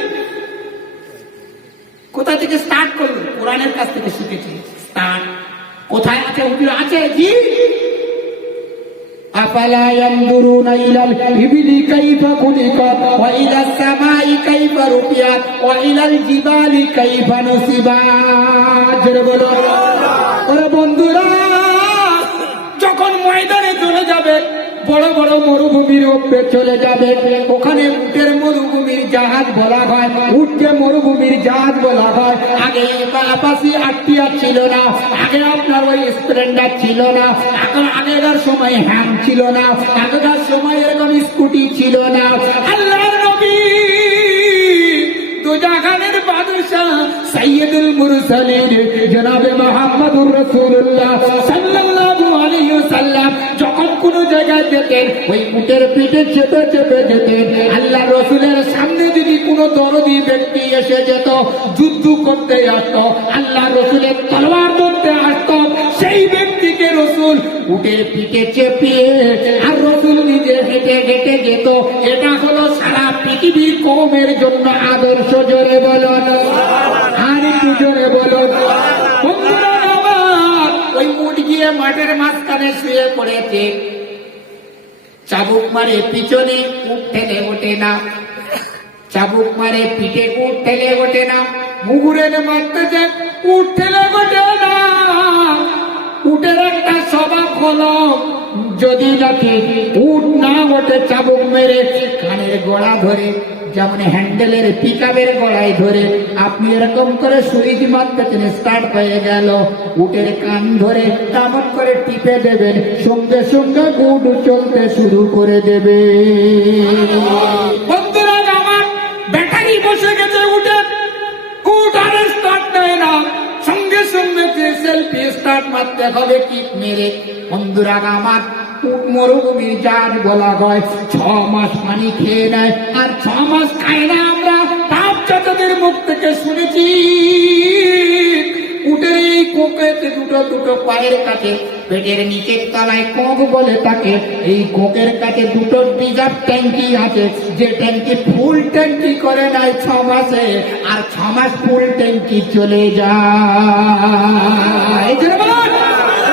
কোথা থেকে স্টার্ট করলো? কোরআনের কাছ থেকে শিখেছি। স্টার্ট কোথায় আছে? হুজুর আছে জি। আফালা ইয়ানজুরুনা ইলাল ইবলি কাইফা খুলিকাত ওয়া ইলাস সামাই কাইফা রুফিয়াত ওয়া ইলাল জিবালি কাইফা নুসিবাত। জোরে বলো। ওরে বন্ধুরা, যখন ময়দানে চলে যাবেন বড় মরুভূমির উপরে চলে যাবে, ওখানে উটের মরুভূমির জাহাজ বলা হয়, উটকে মরুভূমির জাহাজ বলা হয়। আগে আপাসি আটটিয়া ছিল না, আগে আপনার ওই স্প্লেন্ডার ছিল না, আগেকার সময় হ্যাম ছিল না, আগেকার সময় এরকম স্কুটি ছিল না। আল্লাহর নবী দুজাহানের বাদশাহ সাইয়্যিদুল মুরসালিন জনাবে মুহাম্মদুর রাসূলুল্লাহ সাল্লাল্লাহু আলাইহি ওয়াসাল্লাম যখন কোন জায়গায় যেতেন ওই উটের পিঠে চেপে চেপে যেতেন। আল্লাহ রাসূলের সামনে যদি কোনো দরদি ব্যক্তি এসে যেত, যুদ্ধ করতে আসতো, আল্লাহ রাসূলের তলোয়ার ধরতে আসতো, সেই ব্যক্তিকে রাসূল উটের পিঠে চেপিয়ে আর রাসূল নিজে হেঁটে হেঁটে যেত। এটা হলো সারা পৃথিবীর কওমের জন্য আদর্শ। জোরে বলুন, আর একটু জোরে বলুন। বন্ধুরা আমার, ওই উট গিয়ে মাঠের মাঝখানে শুয়ে পড়েছে, চাবুক মারে পিছনে, উট ঠেলে ওঠে না, চাবুক মারে পিঠে, উট ঠেলে ওঠে না, মুগুরে মারতেছে, উট ঠেলে ওঠে না। উটের একটা স্বভাব হলো, যদি নাকি উট না ওঠে চাবুক মেরে কানের গোড়া ধরে, যেমন হ্যান্ডেলের পিকআপের গোড়ায় ধরে আপনি এরকম করে সুইচ মারতেছেন, স্টার্ট হয়ে গেল, উটের কান ধরে তামত করে টিপে দেবেন, সঙ্গে সঙ্গে উট চলতে শুরু করে দেবে। বন্ধুরা আমার, ব্যাটারি বসে গেছে উঠে, উট আর স্টার্ট নেয় না, সঙ্গে সঙ্গে সেলফি স্টার্ট মারতে হবে কিক মেরে। বন্ধুরা আমার, উট মরুভূমির জাহাজ বলা হয়। 6 মাস পানি খেয়ে নেয়, আর 6 মাস খায় না। আমরা বাপ চাচাদের মুখ থেকে শুনেছি উটের এই কোকেতে দুটো দুটো পায়ের কাছে, পেটের নিচের তলায় কোক বলে তাকে, এই কোকের কাছে দুটো রিজার্ভ ট্যাঙ্কি আছে, যে ট্যাঙ্কি ফুল ট্যাঙ্কি করে নেয় 6 মাসে, আর 6 মাস ফুল ট্যাঙ্কি চলে যায়।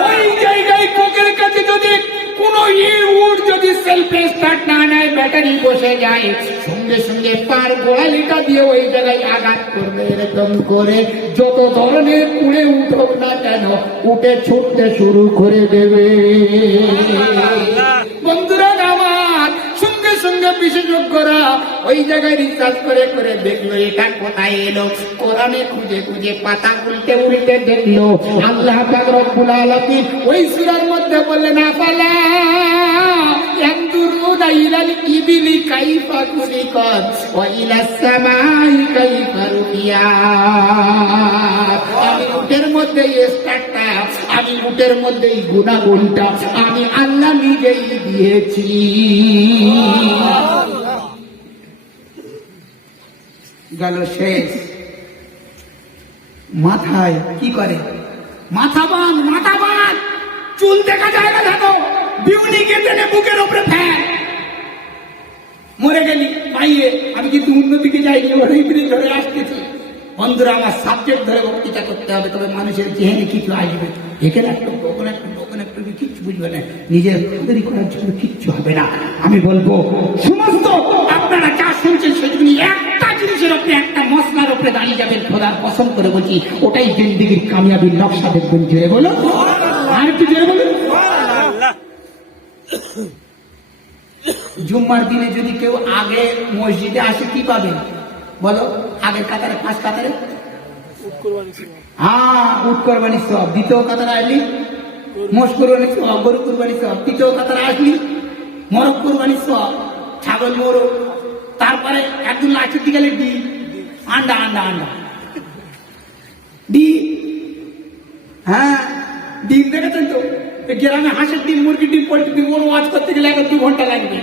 ওই জায়গায় কোকের কাছে যদি কোন উট যদি সেলফি স্টার্ট না নেয়, ব্যাটারি বসে যায়, সঙ্গে সঙ্গে পার গোড়ালিটা দিয়ে ওই জায়গায় আঘাত করবে। এরকম করে যত ধরনের কুড়ে উঠুক না কেন, উঠে ছুটতে শুরু করে দেবে। বন্ধুরা আমার, সঙ্গে সঙ্গে বিশেষজ্ঞরা ওই জায়গায় রিসার্চ করে করে দেখলো এটা কোথায় এলো। কোরআনে খুঁজে খুঁজে পাতা উল্টে উল্টে দেখলো, আল্লাহ পাক রব্বুল আলামিন ওই সূরার মধ্যে বললেন, আফালা ইয়ানজুরুনা ইলাল ইবিলি কাইফা খুলিকাত ওয়া ইলাস সামাই কাইফা রুফিয়াত। আমি উটের মধ্যে স্টার্টটা, আমি উটের মধ্যে গুণাগুণটা আমি আল্লাহ নিজেই দিয়েছি। গেল শেষ। মাথায় কি করে? মাথা বাঁধ, মাথা বাঁধ, চুল দেখা যায় না জানো, বিউনি কেটে বুকের উপরে ফেল। মরে গেলি পাইয়ে, আমি কিন্তু অন্যদিকে যাইনি, ওই ধরে আসতেছি। বন্ধুরা আমার, সাবজেক্ট ধরে বক্তৃতা করতে হবে, তবে মানুষের চেহারে কিছু আসবে। এখানে একটা ওখানে একটা ওখানে একটা কিচ্ছু বুঝবে না, নিজের তৈরি করার জন্য কিচ্ছু হবে না। আমি বলবো সমস্ত আপনারা যা শুনছেন সেগুলি একটা জিনিসের উপরে, একটা মশলার উপরে দাঁড়িয়ে যাবেন। খোদার কসম করে বলছি, ওটাই জিন্দেগির কামিয়াবির নকশা। দেখবেন, জোরে বলো, আর একটু জোরে বলুন। জুম্মার দিনে যদি কেউ আগে মসজিদে আসে কি পাবে বলো? আগের কাতারে, ফার্স্ট কাতারে উট কোরবানি সব, দ্বিতীয় কাতারে আসলি মোষ কোরবানি সব, গরু কোরবানি সব, তৃতীয় কাতারে আসলি মরক কোরবানি সব, ছাগল মরক, তারপরে একদম লাচের দিকে গেলে ডিম, আন্ডা আন্ডা আন্ডা ডিম। হ্যাঁ, ডিম দেখেছেন তো? গ্রামে হাঁসের ডিম, মুরগির ডিম, পোল্ট্রির ডিম, ওর ওয়াজ করতে গেলে 2 ঘন্টা লাগবে।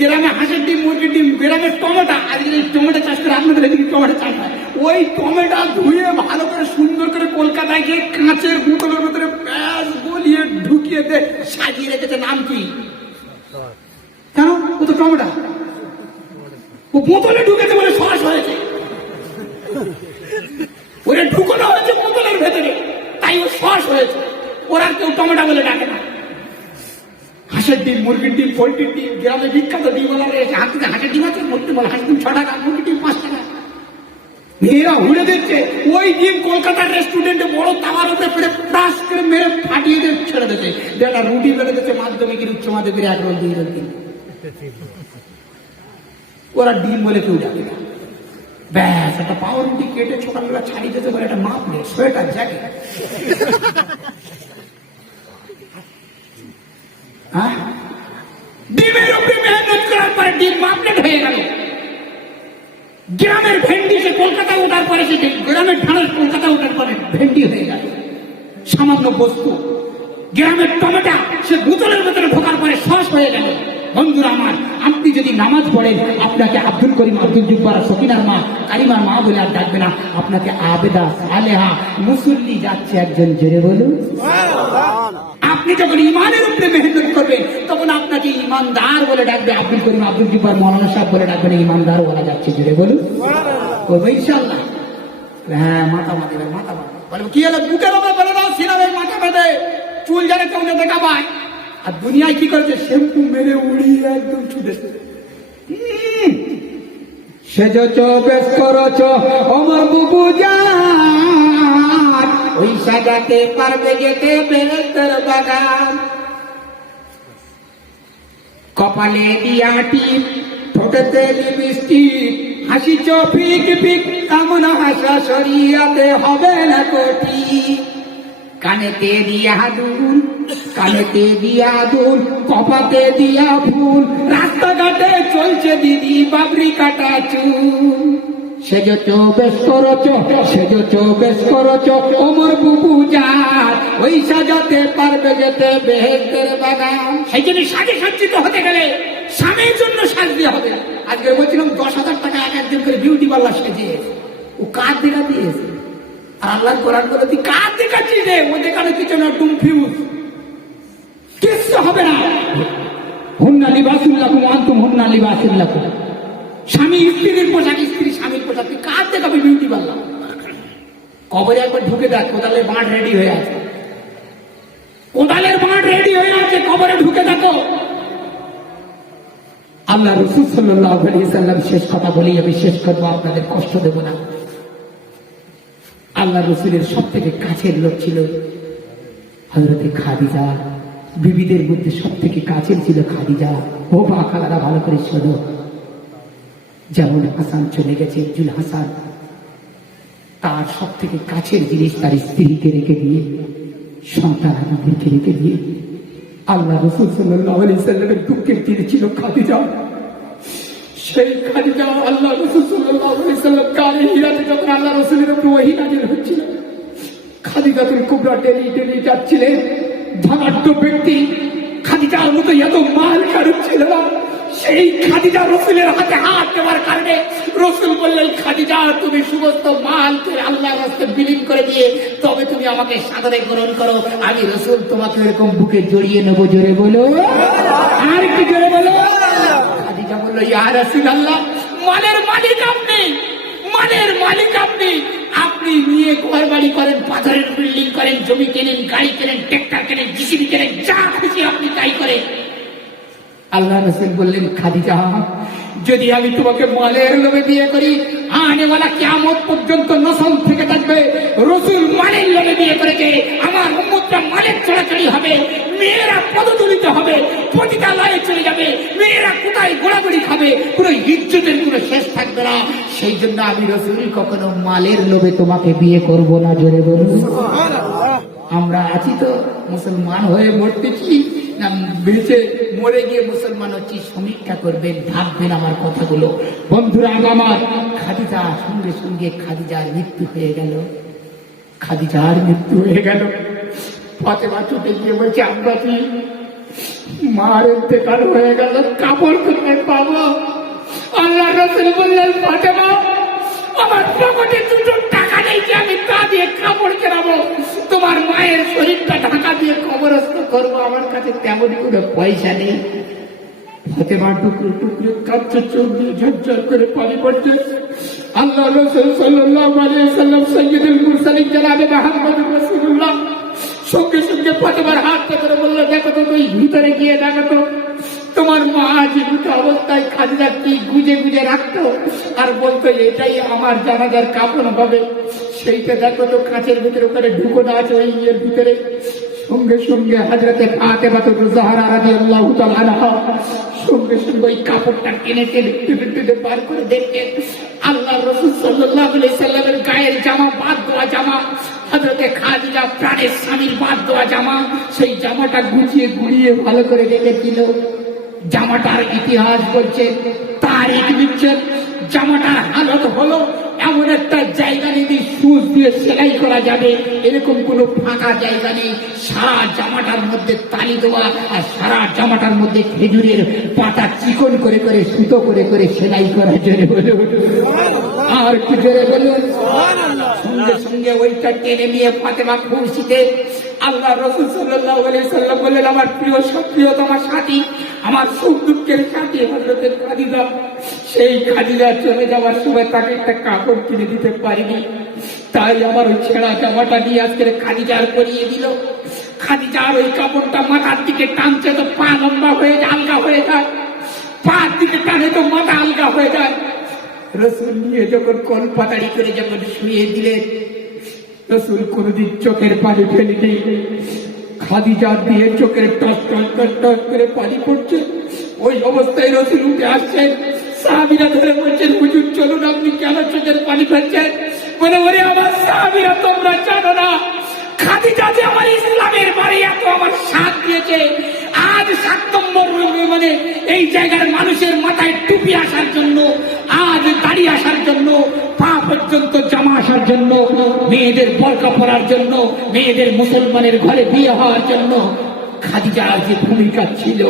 গ্রামে হাঁসের ডিম, মুরগির ডিম, গ্রামের টমেটো, আজকে এই টমেটো চাষ করে আপনাদের এদিকে টমেটো চাষ হয়, ওই টমেটো ধুয়ে ভালো করে সুন্দর করে কলকাতায় গিয়ে কাঁচের বোতলের ভিতরে প্যাঁচ গলিয়ে ঢুকিয়ে দিয়ে সাজিয়ে রেখেছে। নাম কি? কেন? ও তো টমেটো, ও বোতলে ঢুকেছে বলে সস হয়েছে, ওরা ঢুকানো হয়েছে বোতলের ভেতরে, তাই ও সস হয়েছে। ওরা কেউ টমেটো বলে ডাকে না। হাঁসের ডিম, মুরগির ডিম, পোল্ট্রির ডিম, গ্রামে বিখ্যাত ডিম বলা রয়েছে। হাঁসের ডিম আছে, মুরগির ডিম, হাঁসের ডিম 6 টাকা, মুরগির ডিম 5 টাকা। মেয়েরা উড়ে দিচ্ছে, ওই দিন কলকাতার রেস্টুরেন্টে বড় তাওয়ার উপরে পড়ে প্রাস করে মেরে ফাটিয়ে দিয়ে ছেড়ে দিচ্ছে, যেটা রুটি বেড়ে দিচ্ছে মাধ্যমিকের উচ্চ মাধ্যমিকের 1 রোল 2 রোল 3। ওরা ডিম বলে কেউ ডাকে না। ব্যাস একটা পাউর রুটি কেটে ছোটবেলা ছাড়িয়ে দিতে বলে একটা মাপ নেই, সোয়েটার জ্যাকেট। হ্যাঁ, ডিমের উপরে মেহনত করার পরে ডিম মাপলেট হয়ে গেল। গ্রামের ভেন্ডি সে কলকাতা ওঠার পরে, সে গ্রামের ঢাঁড়স কলকাতা ওঠার পরে ভেন্ডি হয়ে গেল সামান্য বস্তু। গ্রামের টমেটো সে বোতলের ভেতরে ঢোকার পরে সস হয়ে গেল। বন্ধুরা আমার, আপনি যদি নামাজ পড়েন আপনাকে আব্দুল করিম, আব্দুল জুব্বার, সকিনার মা, কারিমার মা বলে আর ডাকবে না, আপনাকে আবেদা, সালেহা, মুসল্লি যাচ্ছে একজন, জোরে বলুন। আপনি যখন ইমানের উপরে মেহনত করবেন তখন আপনাকে ইমানদার বলে ডাকবে, আব্দুল করিম, আব্দুল জুব্বার, মৌলানা সাহেব বলে ডাকবেন, ইমানদার বলা যাচ্ছে, জোরে বলুন। করবো ইনশাল্লাহ। হ্যাঁ, মাথা মাথা মাথা বলে কি হলো, বুকের ওপর বলে দাও, সিনামের মাথা বেঁধে চুল যারা কেউ না দেখা পায়। আর দুনিয়ায় কি করছে, শ্যাম্পু মেরে উড়িয়ে একদম ছুটেছে। সেজছ বেশ করছ আমার বুবু জান, ওই সাজাতে পারবে যেতে বেরেস্তার বাগান। কপালে দিয়া টিপ, ঠোঁটেতে লিপস্টিক, হাসি চোপিক পিক, এমন হাসা শরিয়াতে হবে না কোটি। কানেতে দিয়া দুল, কানেতে দিয়া দুল, কপাতে দিয়া ফুল, রাস্তাঘাটে চলছে দিদি বাবরি কাটা চুল। সেজছ বেশ করছ, সেজছ বেশ করছ ওমর বুবু জান, ওই সাজাতে পারবে যেতে বেহেশতের বাগান। সেই জন্য সাজে সজ্জিত হতে গেলে স্বামীর জন্য সাজতে হবে। আজকে বলছিলাম 10,000 টাকা এক একজন করে বিউটি পার্লার সেজিয়েছে, ও কার দেখা দিয়েছে। আর আল্লাহ কোরআন বলে, তুই কার দেখাচ্ছিস রে, ও দেখানো কিছু না, কনফিউজ, কিচ্ছু হবে না। হুন্না লিবাসুল্লাকুম ওয়া আনতুম হুন্না লিবাসুল্লাকুম। স্বামী স্ত্রীর পোশাক, স্ত্রী স্বামীর পোশাক, তুই কার দেখাবি বিউটি পার্লার? কবরে একবার ঢুকে দেখ, কোদালের বাঁট রেডি হয়ে আছে, কোদালের বাঁট রেডি হয়ে আছে, কবরে ঢুকে দেখো। আল্লাহ রাসূল সাল্লাল্লাহু আলাইহি ওয়াসাল্লাম শেষ কথা বলেই আমি শেষ করবো, আপনাদের কষ্ট দেব না। আল্লাহ রসুলের সব থেকে কাছের লোক ছিল হযরতে খাদিজা। বিবিদের মধ্যে সব থেকে কাছের ছিল খাদিজা। ও বা খালারা, ভালো করে শোনো। যেমন হাসান চলে গেছে, জুল হাসান, তার সব থেকে কাছের জিনিস তার স্ত্রীকে রেখে দিয়ে, সন্তান আমাদেরকে রেখে দিয়ে আল্লাহ রাসূল সাল্লাল্লাহু আলাইহি ওয়াসাল্লামের দুঃখের দিন ছিল খাদিজা। সেই খাদিজা আল্লাহ রাসূল সাল্লাল্লাহু আলাইহি ওয়াসাল্লাম কালে হিরাতে যখন আল্লাহ রাসূলের উপর ওহী নাযিল হচ্ছিল, খাদিজাতুল কুবরা ডেলি যাচ্ছিলেন। ধনাঢ্য ব্যক্তি, খাদিজার মতো এত মাল কারণ ছিল না। সেই খাদিজা রসুলের হাতে হাত দেওয়ার কারণে রসুল বললেন, খাদিজা তুমি সমস্ত মালকে আল্লাহর রাস্তায় বিলীন করে দিয়ে তবে তুমি আমাকে সাদরে গ্রহণ করো, আমি রসুল তোমাকে এরকম বুকে জড়িয়ে নেবো। জোরে বলো, আর একটু জোরে বলো। খাদিজা বললো, ইয়া রাসূলুল্লাহ, মালের মালিক আপনি, মালের মালিক আপনি, আপনি নিয়ে ঘর বাড়ি করেন, পাথরের বিল্ডিং করেন, জমি কেনেন, গাড়ি কেনেন, ট্রাক্টর কেনেন, জিসিবি কেনেন, যা খুশি আপনি তাই করেন। আল্লাহ রাসূল বললেন, খাদিজা যদি আমি তোমাকে মালের লোভে বিয়ে করি, আনেওয়ালা কিয়ামত পর্যন্ত নসল থেকে থাকবে রসুল মালের লোভে বিয়ে করেছে, আমার উম্মতটা মালের চড়াচড়ি হবে, মেয়েরা পদদলিত হবে, পতিতালয়ে চলে যাবে, মেয়েরা কোথায় গোড়াগড়ি খাবে, কোনো ইজ্জতের কোনো শেষ থাকবে না। সেই জন্য আমি রসুল কখনো মালের লোভে তোমাকে বিয়ে করব না। জোরে বলুন। আমরা আছি তো মুসলমান হয়ে মরতেছি না বেঁচে মরে গিয়ে মুসলমান হচ্ছি, সমীক্ষা করবেন, ভাববেন আমার কথাগুলো। বন্ধুরা আমার, খাদিজার সঙ্গে সঙ্গে খাদিজার মৃত্যু হয়ে গেল, খাদিজার মৃত্যু হয়ে গেল। ফাতেমা ছুটে গিয়ে বলছে, আমরা কি মার ইন্তেকাল হয়ে গেল, কাপড় কোথায় পাবো? আল্লাহ রাসূল বললেন, ফাতেমা আমার পকেটে 2 টাকা নেই যে আমি তা দিয়ে কাপড় কেনাবো, তোমার মায়ের শরীরটা ঢাকা দিয়ে কবরস্থ করবো, আমার কাছে তেমনই কোনো পয়সা নেই। ফাতেমা টুকরো টুকরো কাঁদছে, চোখ দিয়ে ঝরঝর করে পানি পড়ছে। আল্লাহ রাসূল সাল্লাল্লাহু আলাইহি ওয়াসাল্লাম সাইয়্যিদুল মুরসালিন জনাবে মুহাম্মদুর রাসূলুল্লাহ সঙ্গে সঙ্গে ফাতেমার হাত ধরে বলল, দেখো তো, তুই ভিতরে গিয়ে দেখো তো তোমার মা জীবিত অবস্থায় খাদিজা কি গুজে গুজে রাখতো, আর বলতো এটাই আমার জানাজার কাফন হবে। সেইটা দেখো তো কাঁচের ভিতরে ওখানে ঢুকোনো আছে ওই ইয়ের ভিতরে। সঙ্গে সঙ্গে হযরতে ফাতেমা যাহরা রাদিয়াল্লাহু তাআলা আনহা সঙ্গে সঙ্গে ওই কাপড়টা টেনে টেনে টেনে টেনে বার করে দেখতেন আল্লাহর রাসূল সাল্লাল্লাহু আলাইহি সাল্লামের গায়ের জামা, বাদ দেওয়া জামা, হযরতে খাদিজা প্রাণের স্বামীর বাদ দেওয়া জামা, সেই জামাটা গুছিয়ে গুড়িয়ে ভালো করে রেখেছিল। জামাটার ইতিহাস বলছে, তারিখ লিখছে, জামাটার হালত হলো এমন একটা জায়গা যদি সুচ দিয়ে সেলাই করা যাবে এরকম কোন ফাঁকা জায়গা নেই। সারা জামাটার মধ্যে তালি দেওয়া আর সারা জামাটার মধ্যে খেজুরের পাতা চিকন করে করে সুতো করে করে সেলাই করা। জোরে বলুন আর কি জোরে বলুন। সঙ্গে সঙ্গে ওইটা টেনে নিয়ে ফাতেমা খুশিতে আল্লাহ রাসূল সাল্লাল্লাহু আলাইহি সাল্লাম বললেন, আমার প্রিয় সক্রিয়তমা সাথী, আমার সুখ দুঃখের সাথী হযরতে খাদিজা। সেই খাদিজা চলে যাওয়ার সময় তাকে একটা কাপড় কিনে দিতে পারিনি, তাই আমার ওই ছেঁড়া জামাটা নিয়ে আজকে খাদিজার পরিয়ে দিল। খাদিজার ওই কাপড়টা মাথার দিকে টানছে তো পা লম্বা হয়ে যায়, আলগা হয়ে যায়, পা দিকে টানে তো মাথা আলগা হয়ে যায়। রাসূল নিয়ে যখন কল পাতাড়ি করে যখন শুয়ে দিলেন, রাসূল কোনদিন চোখের পানি ফেলেনি। খাদিজা দিয়ে চোখের টস টস টস টস করে পানি পড়ছে। ওই অবস্থায় রাসূল উঠে আসছেন, সাহাবীরা ধরে বলছেন, হুজুর চলুন, আপনি কেন চোখের পানি ফেলছেন? বলে, ওরে আমার সাহাবীরা, তোমরা জানো না খাদিজা যে আমার ইসলামের বাড়ি এত আমার সাথ দিয়েছে। আজ 7 নম্বর মানে এই জায়গার মানুষের মাথায় টুপি আসার জন্য, আজ দাড়ি আসার জন্য, পা পর্যন্ত জামা আসার জন্য, মেয়েদের বোরকা পরার জন্য, মেয়েদের মুসলমানের ঘরে বিয়ে হওয়ার জন্য খাদিজার যে ভূমিকা ছিল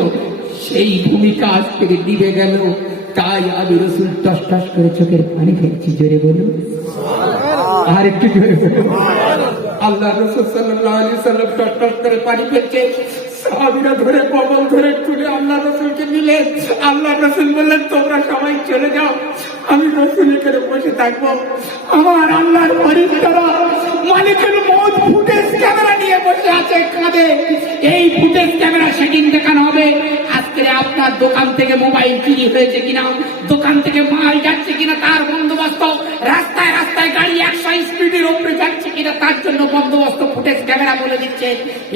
সেই ভূমিকা আজ থেকে নিভে গেল। তাই আমি রাসূল টস টস করে চোখের পানি ফেলছি। জোরে বলুন আর একটু জোরে বলুন। আল্লাহ রাসূল সাল্লাল্লাহু আলাইহি সাল্লাম টস টস করে পানি ফেলছে। সাহাবীরা ধরে কবল ধরে তুলে আল্লাহ রাসূলকে নিলেন। আল্লাহ রাসূল বললেন, তোমরা সবাই চলে যাও, আমি রাসূল এখানে বসে থাকবো। আমার আল্লাহর ফেরেশতারা মালিকুল মউত ফুটেজ ক্যামেরা নিয়ে বসে আছে, কাঁদে। এই ফুটেজ ক্যামেরা সেদিন দেখানো হবে আজকে আপনার দোকান থেকে মোবাইল চুরি হয়েছে কিনা, দোকান থেকে মাল যাচ্ছে কিনা তার বন্দোবস্ত, রাস্তায় রাস্তায় গাড়ি 100 স্পিডের উপরে যাচ্ছে কিনা তার জন্য বন্দোবস্ত ফুটেজ ক্যামেরা বলে দিচ্ছে।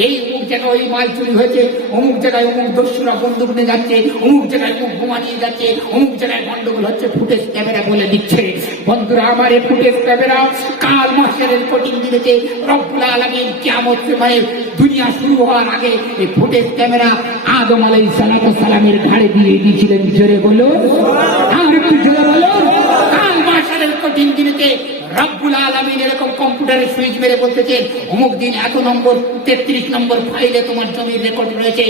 এই অমুক জায়গায় ওই মাল চুরি হয়েছে, অমুক জায়গায় অমুক দস্যুরা বন্দুক নিয়ে যাচ্ছে, অমুক জায়গায় অমুক বোমা নিয়ে যাচ্ছে, অমুক জায়গায় গন্ডগোল হচ্ছে, ফুটেজ ক্যামেরা বলে দিচ্ছে। বন্ধুরা আমার, এই ফুটেজ ক্যামেরা কাল মাহশরের কঠিন দিনেতে রব্বুল আলামিন কিয়ামত মানে দুনিয়া শুরু হওয়ার আগে এই ফুটেজ ক্যামেরা আদম আলাইহিস সালামের ঘাড়ে দিয়ে দিয়েছিলেন। জোরে বলো আর একটু জোরে বলো। কাল মাহশরের কঠিন দিনেতে রব্বুল আলামিন এরকম কম্পিউটারে সুইচ মেরে বলতেছেন, অমুক দিন এত নম্বর 33 নম্বর ফাইলে তোমার জমির রেকর্ড রয়েছে।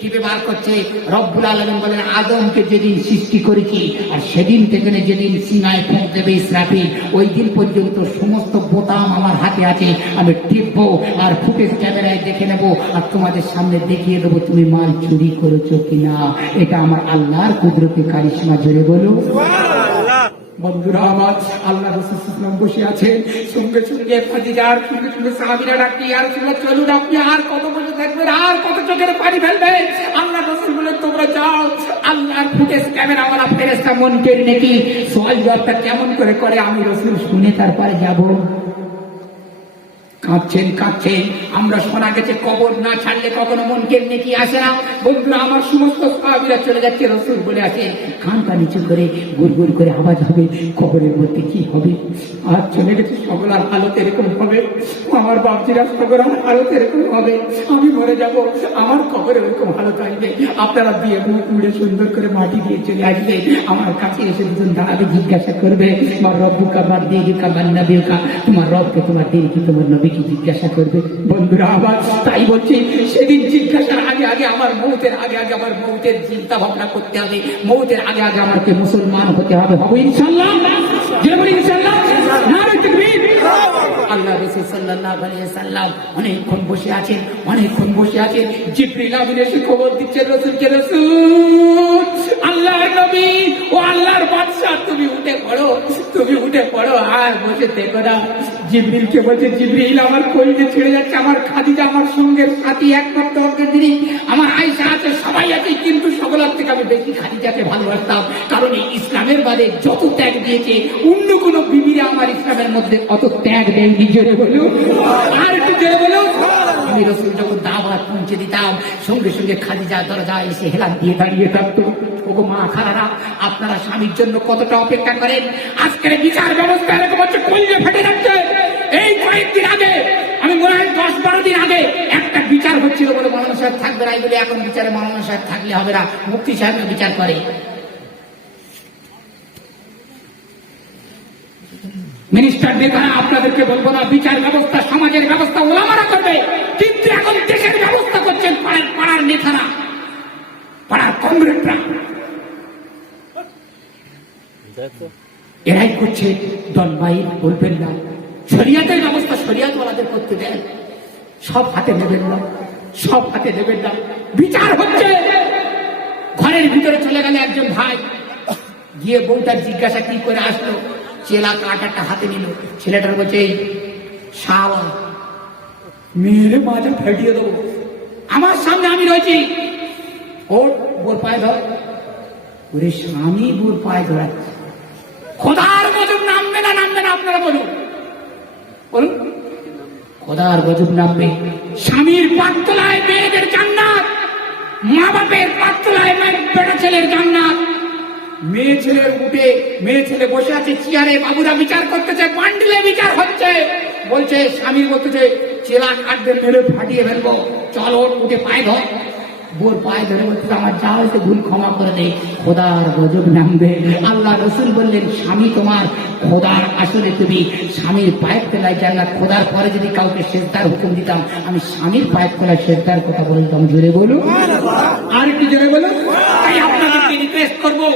টিপে বার করছে। রব্বুল আলামিন বলেন, আদমকে যেদিন সৃষ্টি করেছি আর সেদিন থেকে যেদিন সিনায় ফুঁক দেবে ইসরাফিল, ওই দিন পর্যন্ত সমস্ত বোতাম আমার হাতে আছে, আমি টিপবো আর ফুটেজ ক্যামেরায় দেখে নেবো আর তোমাদের সামনে দেখিয়ে দেবো তুমি মাল চুরি করেছো কিনা। এটা আমার আল্লাহর কুদরতি কারিশমা। জোরে বলো বন্ধুরা আমার, আল্লাহ রাসূল সাল্লাল্লাহু বসে আছেন, সঙ্গে সঙ্গে খাদিজার সঙ্গে সঙ্গে সাহাবীরা ডাকতে, আর চলুন, আপনি আর কত বসে থাকবেন, আর কত চোখের পানি ফেলবেন? আল্লাহ রাসূল বলেন, তোমরা যাও। আল্লাহর ফুটেজ ক্যামেরাওয়ালা ফেরেশতা মুনকির নাকি সওয়াল জবাবটা কেমন করে আমি রাসূল শুনে তারপরে যাব। কাঁদছেন কাঁদছেন, আমরা শোনা গেছে কবর না ছাড়লে কখনো মুনকির নেকি আসে না। বন্ধুরা আমার, সমস্ত সাহাবীরা চলে যাচ্ছে, রাসূল বলে আছে, কানটা নিচু করে গুড়গুড় করে আওয়াজ হবে, কবরের মধ্যে কি হবে? আর চলে গেছে, সকলের হালত এরকম হবে, আমার বাপজিরা সকলের হালত এরকম হবে, আমি মরে যাব, আমার কবরে এরকম হালত আসবে। আপনারা দিয়ে মুখ মুড়ে সুন্দর করে মাটি দিয়ে চলে আসবে, আমার কাছে এসে দুজন দাঁড়াবে, জিজ্ঞাসা করবে, তোমার রব্বুকা মান দীনুকা মান নবিয়ুকা, তোমার রবকে, তোমার দিন কি, তোমার নবী কি জিজ্ঞাসা করবে। বন্ধুরা আবার তাই বলছি, সেদিন জিজ্ঞাসার আগে আগে আমার মৌতের আগে আগে আমার মৌতের চিন্তা ভাবনা করতে হবে, মৌতের আগে আগে আমাকে মুসলমান হতে হবে। হবে ইনশাআল্লাহ, যেমন ইনশাআল্লাহ। নারে তাকবীর। আল্লাহ রাসূল সাল্লাল্লাহু আলাইহি সাল্লাম অনেকক্ষণ বসে আছেন, অনেকক্ষণ বসে আছেন। জিবরিল আমিন এসে খবর দিচ্ছে রাসূলকে, রাসূল, আল্লাহর নবী ও আল্লাহর বাদশা, তুমি উঠে পড়ো, তুমি উঠে পড়ো, আর বসে থেকো না। জিবরিলকে বলছে, জিবরিল আমার কলিজা ছেড়ে যাচ্ছে, আমার খাদিজা আমার সঙ্গের সাথী, একমাত্র তিনি, আমার আয়েশা আছে, সবাই আছে, কিন্তু সকলের থেকে আমি বেশি খাদিজাকে ভালোবাসতাম, কারণ এই ইসলামের বাদে যত ত্যাগ দিয়েছে অন্য কোনো বিবিরা আমার ইসলামের মধ্যে অত ত্যাগ দেয়নি। জোরে বলো, আর একটু জোরে বলো। আমি রাসূল যখন দাওয়াত পৌঁছে দিতাম, সঙ্গে সঙ্গে খাদিজা দরজায় এসে হেলান দিয়ে দাঁড়িয়ে থাকতো। ওগো মা খালারা, আপনারা স্বামীর জন্য কতটা অপেক্ষা করেন। আজকের বিচার ব্যবস্থা এরকম হচ্ছে, কলিজা ফেটে যাচ্ছে। এই কয়েকদিন আগে, আমি মনে হয় 10-12 দিন আগে একটা বিচার হচ্ছিল বলে মাওলানা সাহেব থাকবে না, বলে এখন বিচারে মাওলানা সাহেব থাকলে হবে না, মুফতি সাহেব বিচার করে। মিনিস্টার নেতারা আপনাদেরকে বলবো না, বিচার ব্যবস্থা সমাজের ব্যবস্থা ওলামারা করবে, কিন্তু এখন দেশের ব্যবস্থা করছেন পাড়ার নেতারা, পাড়ার কমরেডরা, এরাই করছে। দল ভাই বলবেন না, শরিয়াতের ব্যবস্থা শরিয়াতওয়ালাদের করতে দেন, সব হাতে নেবেন না, সব হাতে নেবেন না। বিচার হচ্ছে, ঘরের ভিতরে চলে গেলে একজন ভাই, গিয়ে বউটার জিজ্ঞাসা কি করে আসলো, চেলা কাটাটা হাতে নিল, ছেলেটার বলছে শালা মেরে মাথা ফেটিয়ে দেবো, আমার সামনে আমি রয়েছি, ওর বোর পায়ে ধর। ওরে স্বামী বোর পায়ে ধরাচ্ছে, খোদার গজব নামবে না নামবে না? আপনারা বলুন, বলুন, খোদার গজব নামবে। স্বামীর পাতলায় মেয়েদের জান্নাত, মা বাপের পাতলায় বেটা ছেলের জান্নাত। মেয়ে ছেলের উঠে, মেয়ে ছেলে বসে আছে চেয়ারে, বাবুরা বিচার করতেছে, বান্ডিলে বিচার হচ্ছে, বলছে স্বামী বলতেছে চেলা কাটবে, মেরে ফাটিয়ে ফেলবো, চলো উঠে পায়ে ধর। বোর পায়ে ধরে বলতে আমার যা হয়েছে ভুল ক্ষমা করে দে, খোদার গজব নামবে। আল্লাহ রসুল বললেন, স্বামী তোমার খোদার, আসলে তুমি স্বামীর পায়ের তলায় জান্নাত। খোদার পরে যদি কাউকে সেজদার হুকুম দিতাম, আমি স্বামীর পায়ের তলায় সেজদার কথা বলতাম। জোরে বলুন, আর কি জোরে বলুন। তাই আপনাদেরকে রিকোয়েস্ট করবো,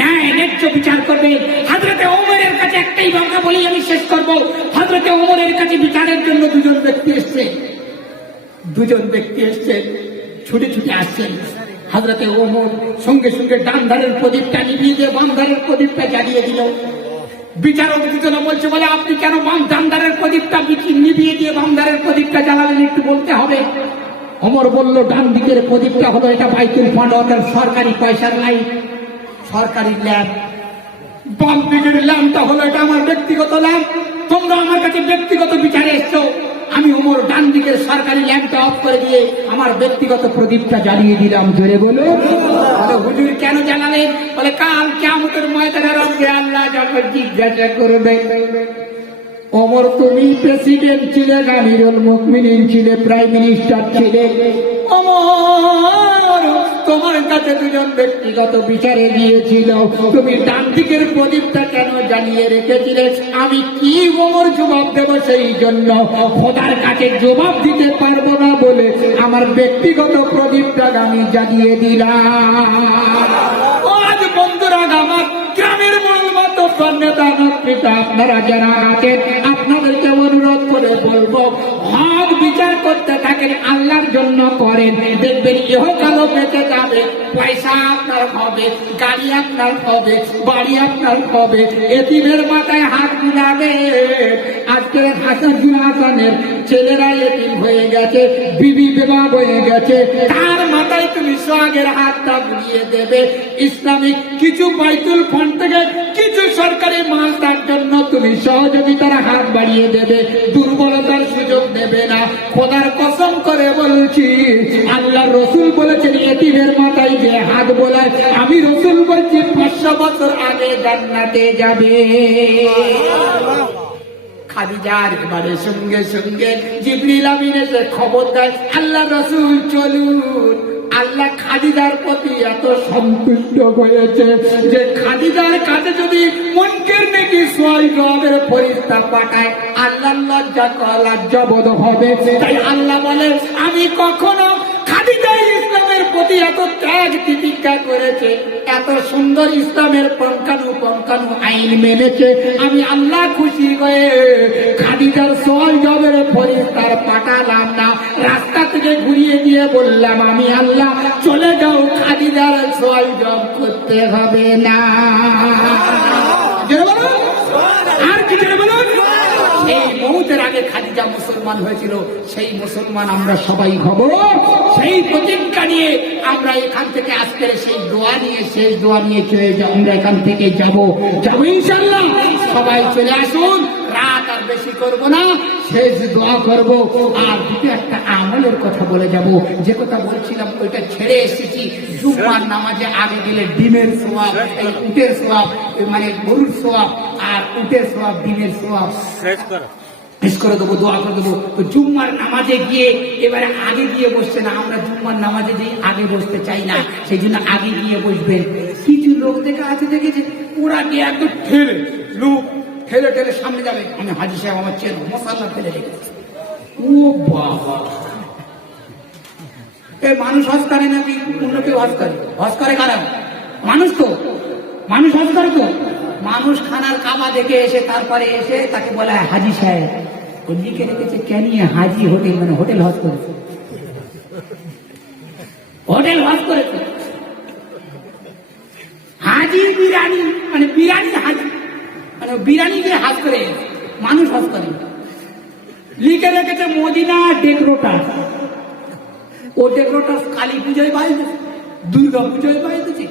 ন্যায় ন্যায্য বিচার করবে। হযরতে ওমরের কাছে একটাই কথা বলি, আমি শেষ করবো। হযরতে ওমরের কাছে বিচারের জন্য দুজন ব্যক্তি এসছে, ছুটে ছুটে আসছেন। হযরতে ওমর সঙ্গে সঙ্গে ডান ধারের প্রদীপটা নিভিয়ে দিয়ে বাম ধারের প্রদীপটা জ্বালিয়ে দিল। বিচারক দুজনে বলছে, বলে আপনি কেন ডান ধারের প্রদীপটা নিভিয়ে দিয়ে বাম ধারের প্রদীপটা জ্বালালেন, একটু বলতে হবে। ওমর বলল, ডান দিকের প্রদীপটা হলো এটা বাইতুল ফান্ড, অর্থাৎ সরকারি পয়সার লাইট, সরকারি ল্যাম্প। বাম দিকের ল্যাম্পটা হলো এটা আমার ব্যক্তিগত ল্যাম্প। তোমরা আমার কাছে ব্যক্তিগত বিচারে এসছো, আমি ওমর ডান দিকের সরকারি ল্যাম্পটা অফ করে দিয়ে আমার ব্যক্তিগত প্রদীপটা জ্বালিয়ে দিলাম। জোরে বলো। হুজুর কেন জ্বালালেন? বলে কাল কিয়ামতের ময়দানে রব্বে আল্লাহ যখন জিজ্ঞাসা করবে, ওমর তুমি প্রেসিডেন্ট ছিলে, আমিরুল মুমিনিন ছিলে, প্রাইম মিনিস্টার ছিলে, ওমর তোমার কাছে দুজন ব্যক্তিগত বিচারে গিয়েছিল, তুমি ডান দিকের প্রদীপটা কেন জ্বালিয়ে রেখেছিলে? আমি কি ওমর জবাব দেব? সেই জন্য খোদার কাছে জবাব দিতে পারবো না বলে আমার ব্যক্তিগত প্রদীপটা আমি জ্বালিয়ে দিলাম। আজ বন্ধুরা, আমার গ্রামের আপনারা যারা আছেন, আপনাদেরকে অনুরোধ করে বলবো, হক বিচার করতে থাকেন, আল্লাহর জন্য করেন, দেখবেন ইহকালও বেঁচে যাবে, পয়সা আপনার হবে, গাড়ি আপনার হবে, বাড়ি আপনার হবে, এতিমের মাথায় হাত বুলাবে। আজকে হাসানের ছেলেরা এতিম হয়ে গেছে, বিবি বিবাহ হয়ে গেছে, তার মাথায় তুমি সোহাগের হাতটা বুলিয়ে দেবে। ইসলামিক কিছু বাইতুল ফান্ড থেকে কিছু সরকারি মাল তার জন্য তুমি সহযোগিতার হাত বাড়িয়ে দেবে, দুর্বলতার সুযোগ দেবে না। খোদার কসম করে বলছি, আল্লাহ রসুল বলেছেন, এতিমের মাথায় যে হাত বোলায়, আমি রসুল বলছি 500 বছর আগে জান্নাতে যাবে। খাদিজার এবারে সঙ্গে সঙ্গে জিবরিল আমিন এসে খবর দেয়, আল্লাহ রসুল চলুন। আল্লাহ খাদিজার প্রতি এত সন্তুষ্ট হয়েছে যে খাদিজার কাছে যদি মুনকার নাকি সোয়াইবের ফেরেশতা পাঠায়, আল্লাহ লজ্জাবোধ হবে। তাই আল্লাহ বলে, আমি কখনো খাদিজা ইসলামের প্রতি এত ত্যাগ তিতিক্ষা করেছে, এত সুন্দর ইসলামের পঙ্খানু আইন মেনেছে, আমি আল্লাহ খুশি হয়ে খাদিজার সোয়াইবের ফেরেশতার পাঠালাম না, রাস্তা থেকে ঘুরিয়ে দিয়ে বললাম, আমি আল্লাহ চলে যাও, খাদিজার সোয়াইব করতে হবে না। আর কি বলুন? এই মৌতের আগে খাদিজা মুসলমান হয়েছিল, সেই মুসলমান আমরা সবাই হব। সেই প্রতিজ্ঞা নিয়ে আমরা এখান থেকে আজকের সেই দোয়া নিয়ে, শেষ দোয়া নিয়ে আমরা এখান থেকে যাব ইনশাআল্লাহ। সবাই চলে আসুন, রাত আর বেশি করব না, শেষ দোয়া করব। আর দুটো একটা আমলের কথা বলে যাব, যে কথা বলছিলাম ওইটা ছেড়ে এসেছি। জুম্মার নামাজে আগে গেলে ডিমের সোয়াব, এই উটের সোয়াব, মানে গরুর সোয়াব, আর উটের সোয়াব, ডিমের সোয়াব শেষ করে দেবো, দোয়া করে দেবো। তো জুম্মার নামাজে গিয়ে এবারে আগে গিয়ে বসছে না, আমরা জুম্মার নামাজে যে আগে বসতে চাই না, সেই জন্য আগে গিয়ে বসবেন। কিছু লোক দেখা আছে, দেখেছে ওরা গিয়ে একদম ঠেলে লোক ঠেলে ঠেলে সামনে যাবে। আমি হাজি সাহেব আমার চেন মশাল্লা ফেলে রেখেছি। ও বাবা, এই মানুষ হজ করে নাকি অন্য কেউ হজ করে? হজ করে কারা? মানুষ তো, মানুষ হজ করে তো। মানুষ খানার কাবা দেখে এসে তারপরে এসে তাকে বলা হয় হাজি সাহেব। ও লিখে রেখেছে কেন হাজি হোটেল, মানে হোটেল হজ করেছে, হোটেল হজ করেছে। হাজি বিরিয়ানি, মানে বিরিয়ানি হাজি, মানে বিরিয়ানি দিয়ে হাজ করে মানুষ হজ করে। লিখে রেখেছে মদিনা ডেকরোটাস। ও ডেকরোটাস কালী পুজোয় বাজতেছে, দুর্গা পুজোয় বাজতেছে,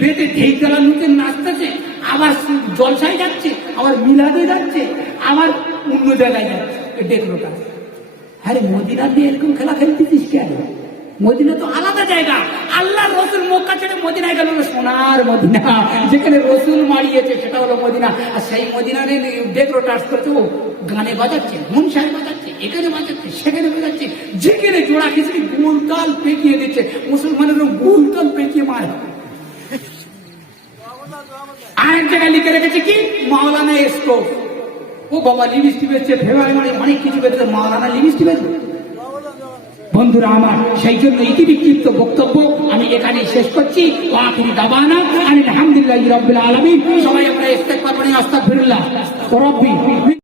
বেটে ঢেই তলা নিচে নাচতেছে, আবার জলসায় যাচ্ছে, আবার মিলাদে যাচ্ছে, আবার অন্য জায়গায় যাচ্ছে ডেকরোটাস। হ্যাঁ, মদিনা দিয়ে এরকম খেলা খেলতেছিস কেন? মদিনা তো আলাদা জায়গা। আল্লাহ রসুল মক্কা ছেড়ে মদিনায় গেল, সোনার মদিনা, যেখানে রসুল মারিয়েছে সেটা হলো মদিনা। আর সেই মদিনার ডেকোরেটার্স করছে, ও গানে বাজাচ্ছে, মনসায় বাজাচ্ছে, এখানে বাজাচ্ছে, সেখানে বাজাচ্ছে, যেখানে জোড়া খিচড়ি গোলতাল পেঁকিয়ে দিচ্ছে। মুসলমানের গোলতাল পেঁকিয়ে মার। আরেক জায়গায় লিখে রেখেছে কি মাওলানা স্টোভ। ও বাবা, লিপস্টিক বেচছে, ফেব্রুয়ারি মানে অনেক কিছু বেচছে, মাওলানা লিপস্টিক বেচবে। বন্ধুরা আমার, সেই জন্য ইতিবিক্ষিপ্ত বক্তব্য আমি এখানে শেষ করছি। আখিরি দাওয়ানা আলহামদুলিল্লাহি রাব্বিল আলামিন। সবাই আমরা ইস্তেগফার পড়ি, আস্তাগফিরুল্লাহ রাব্বি।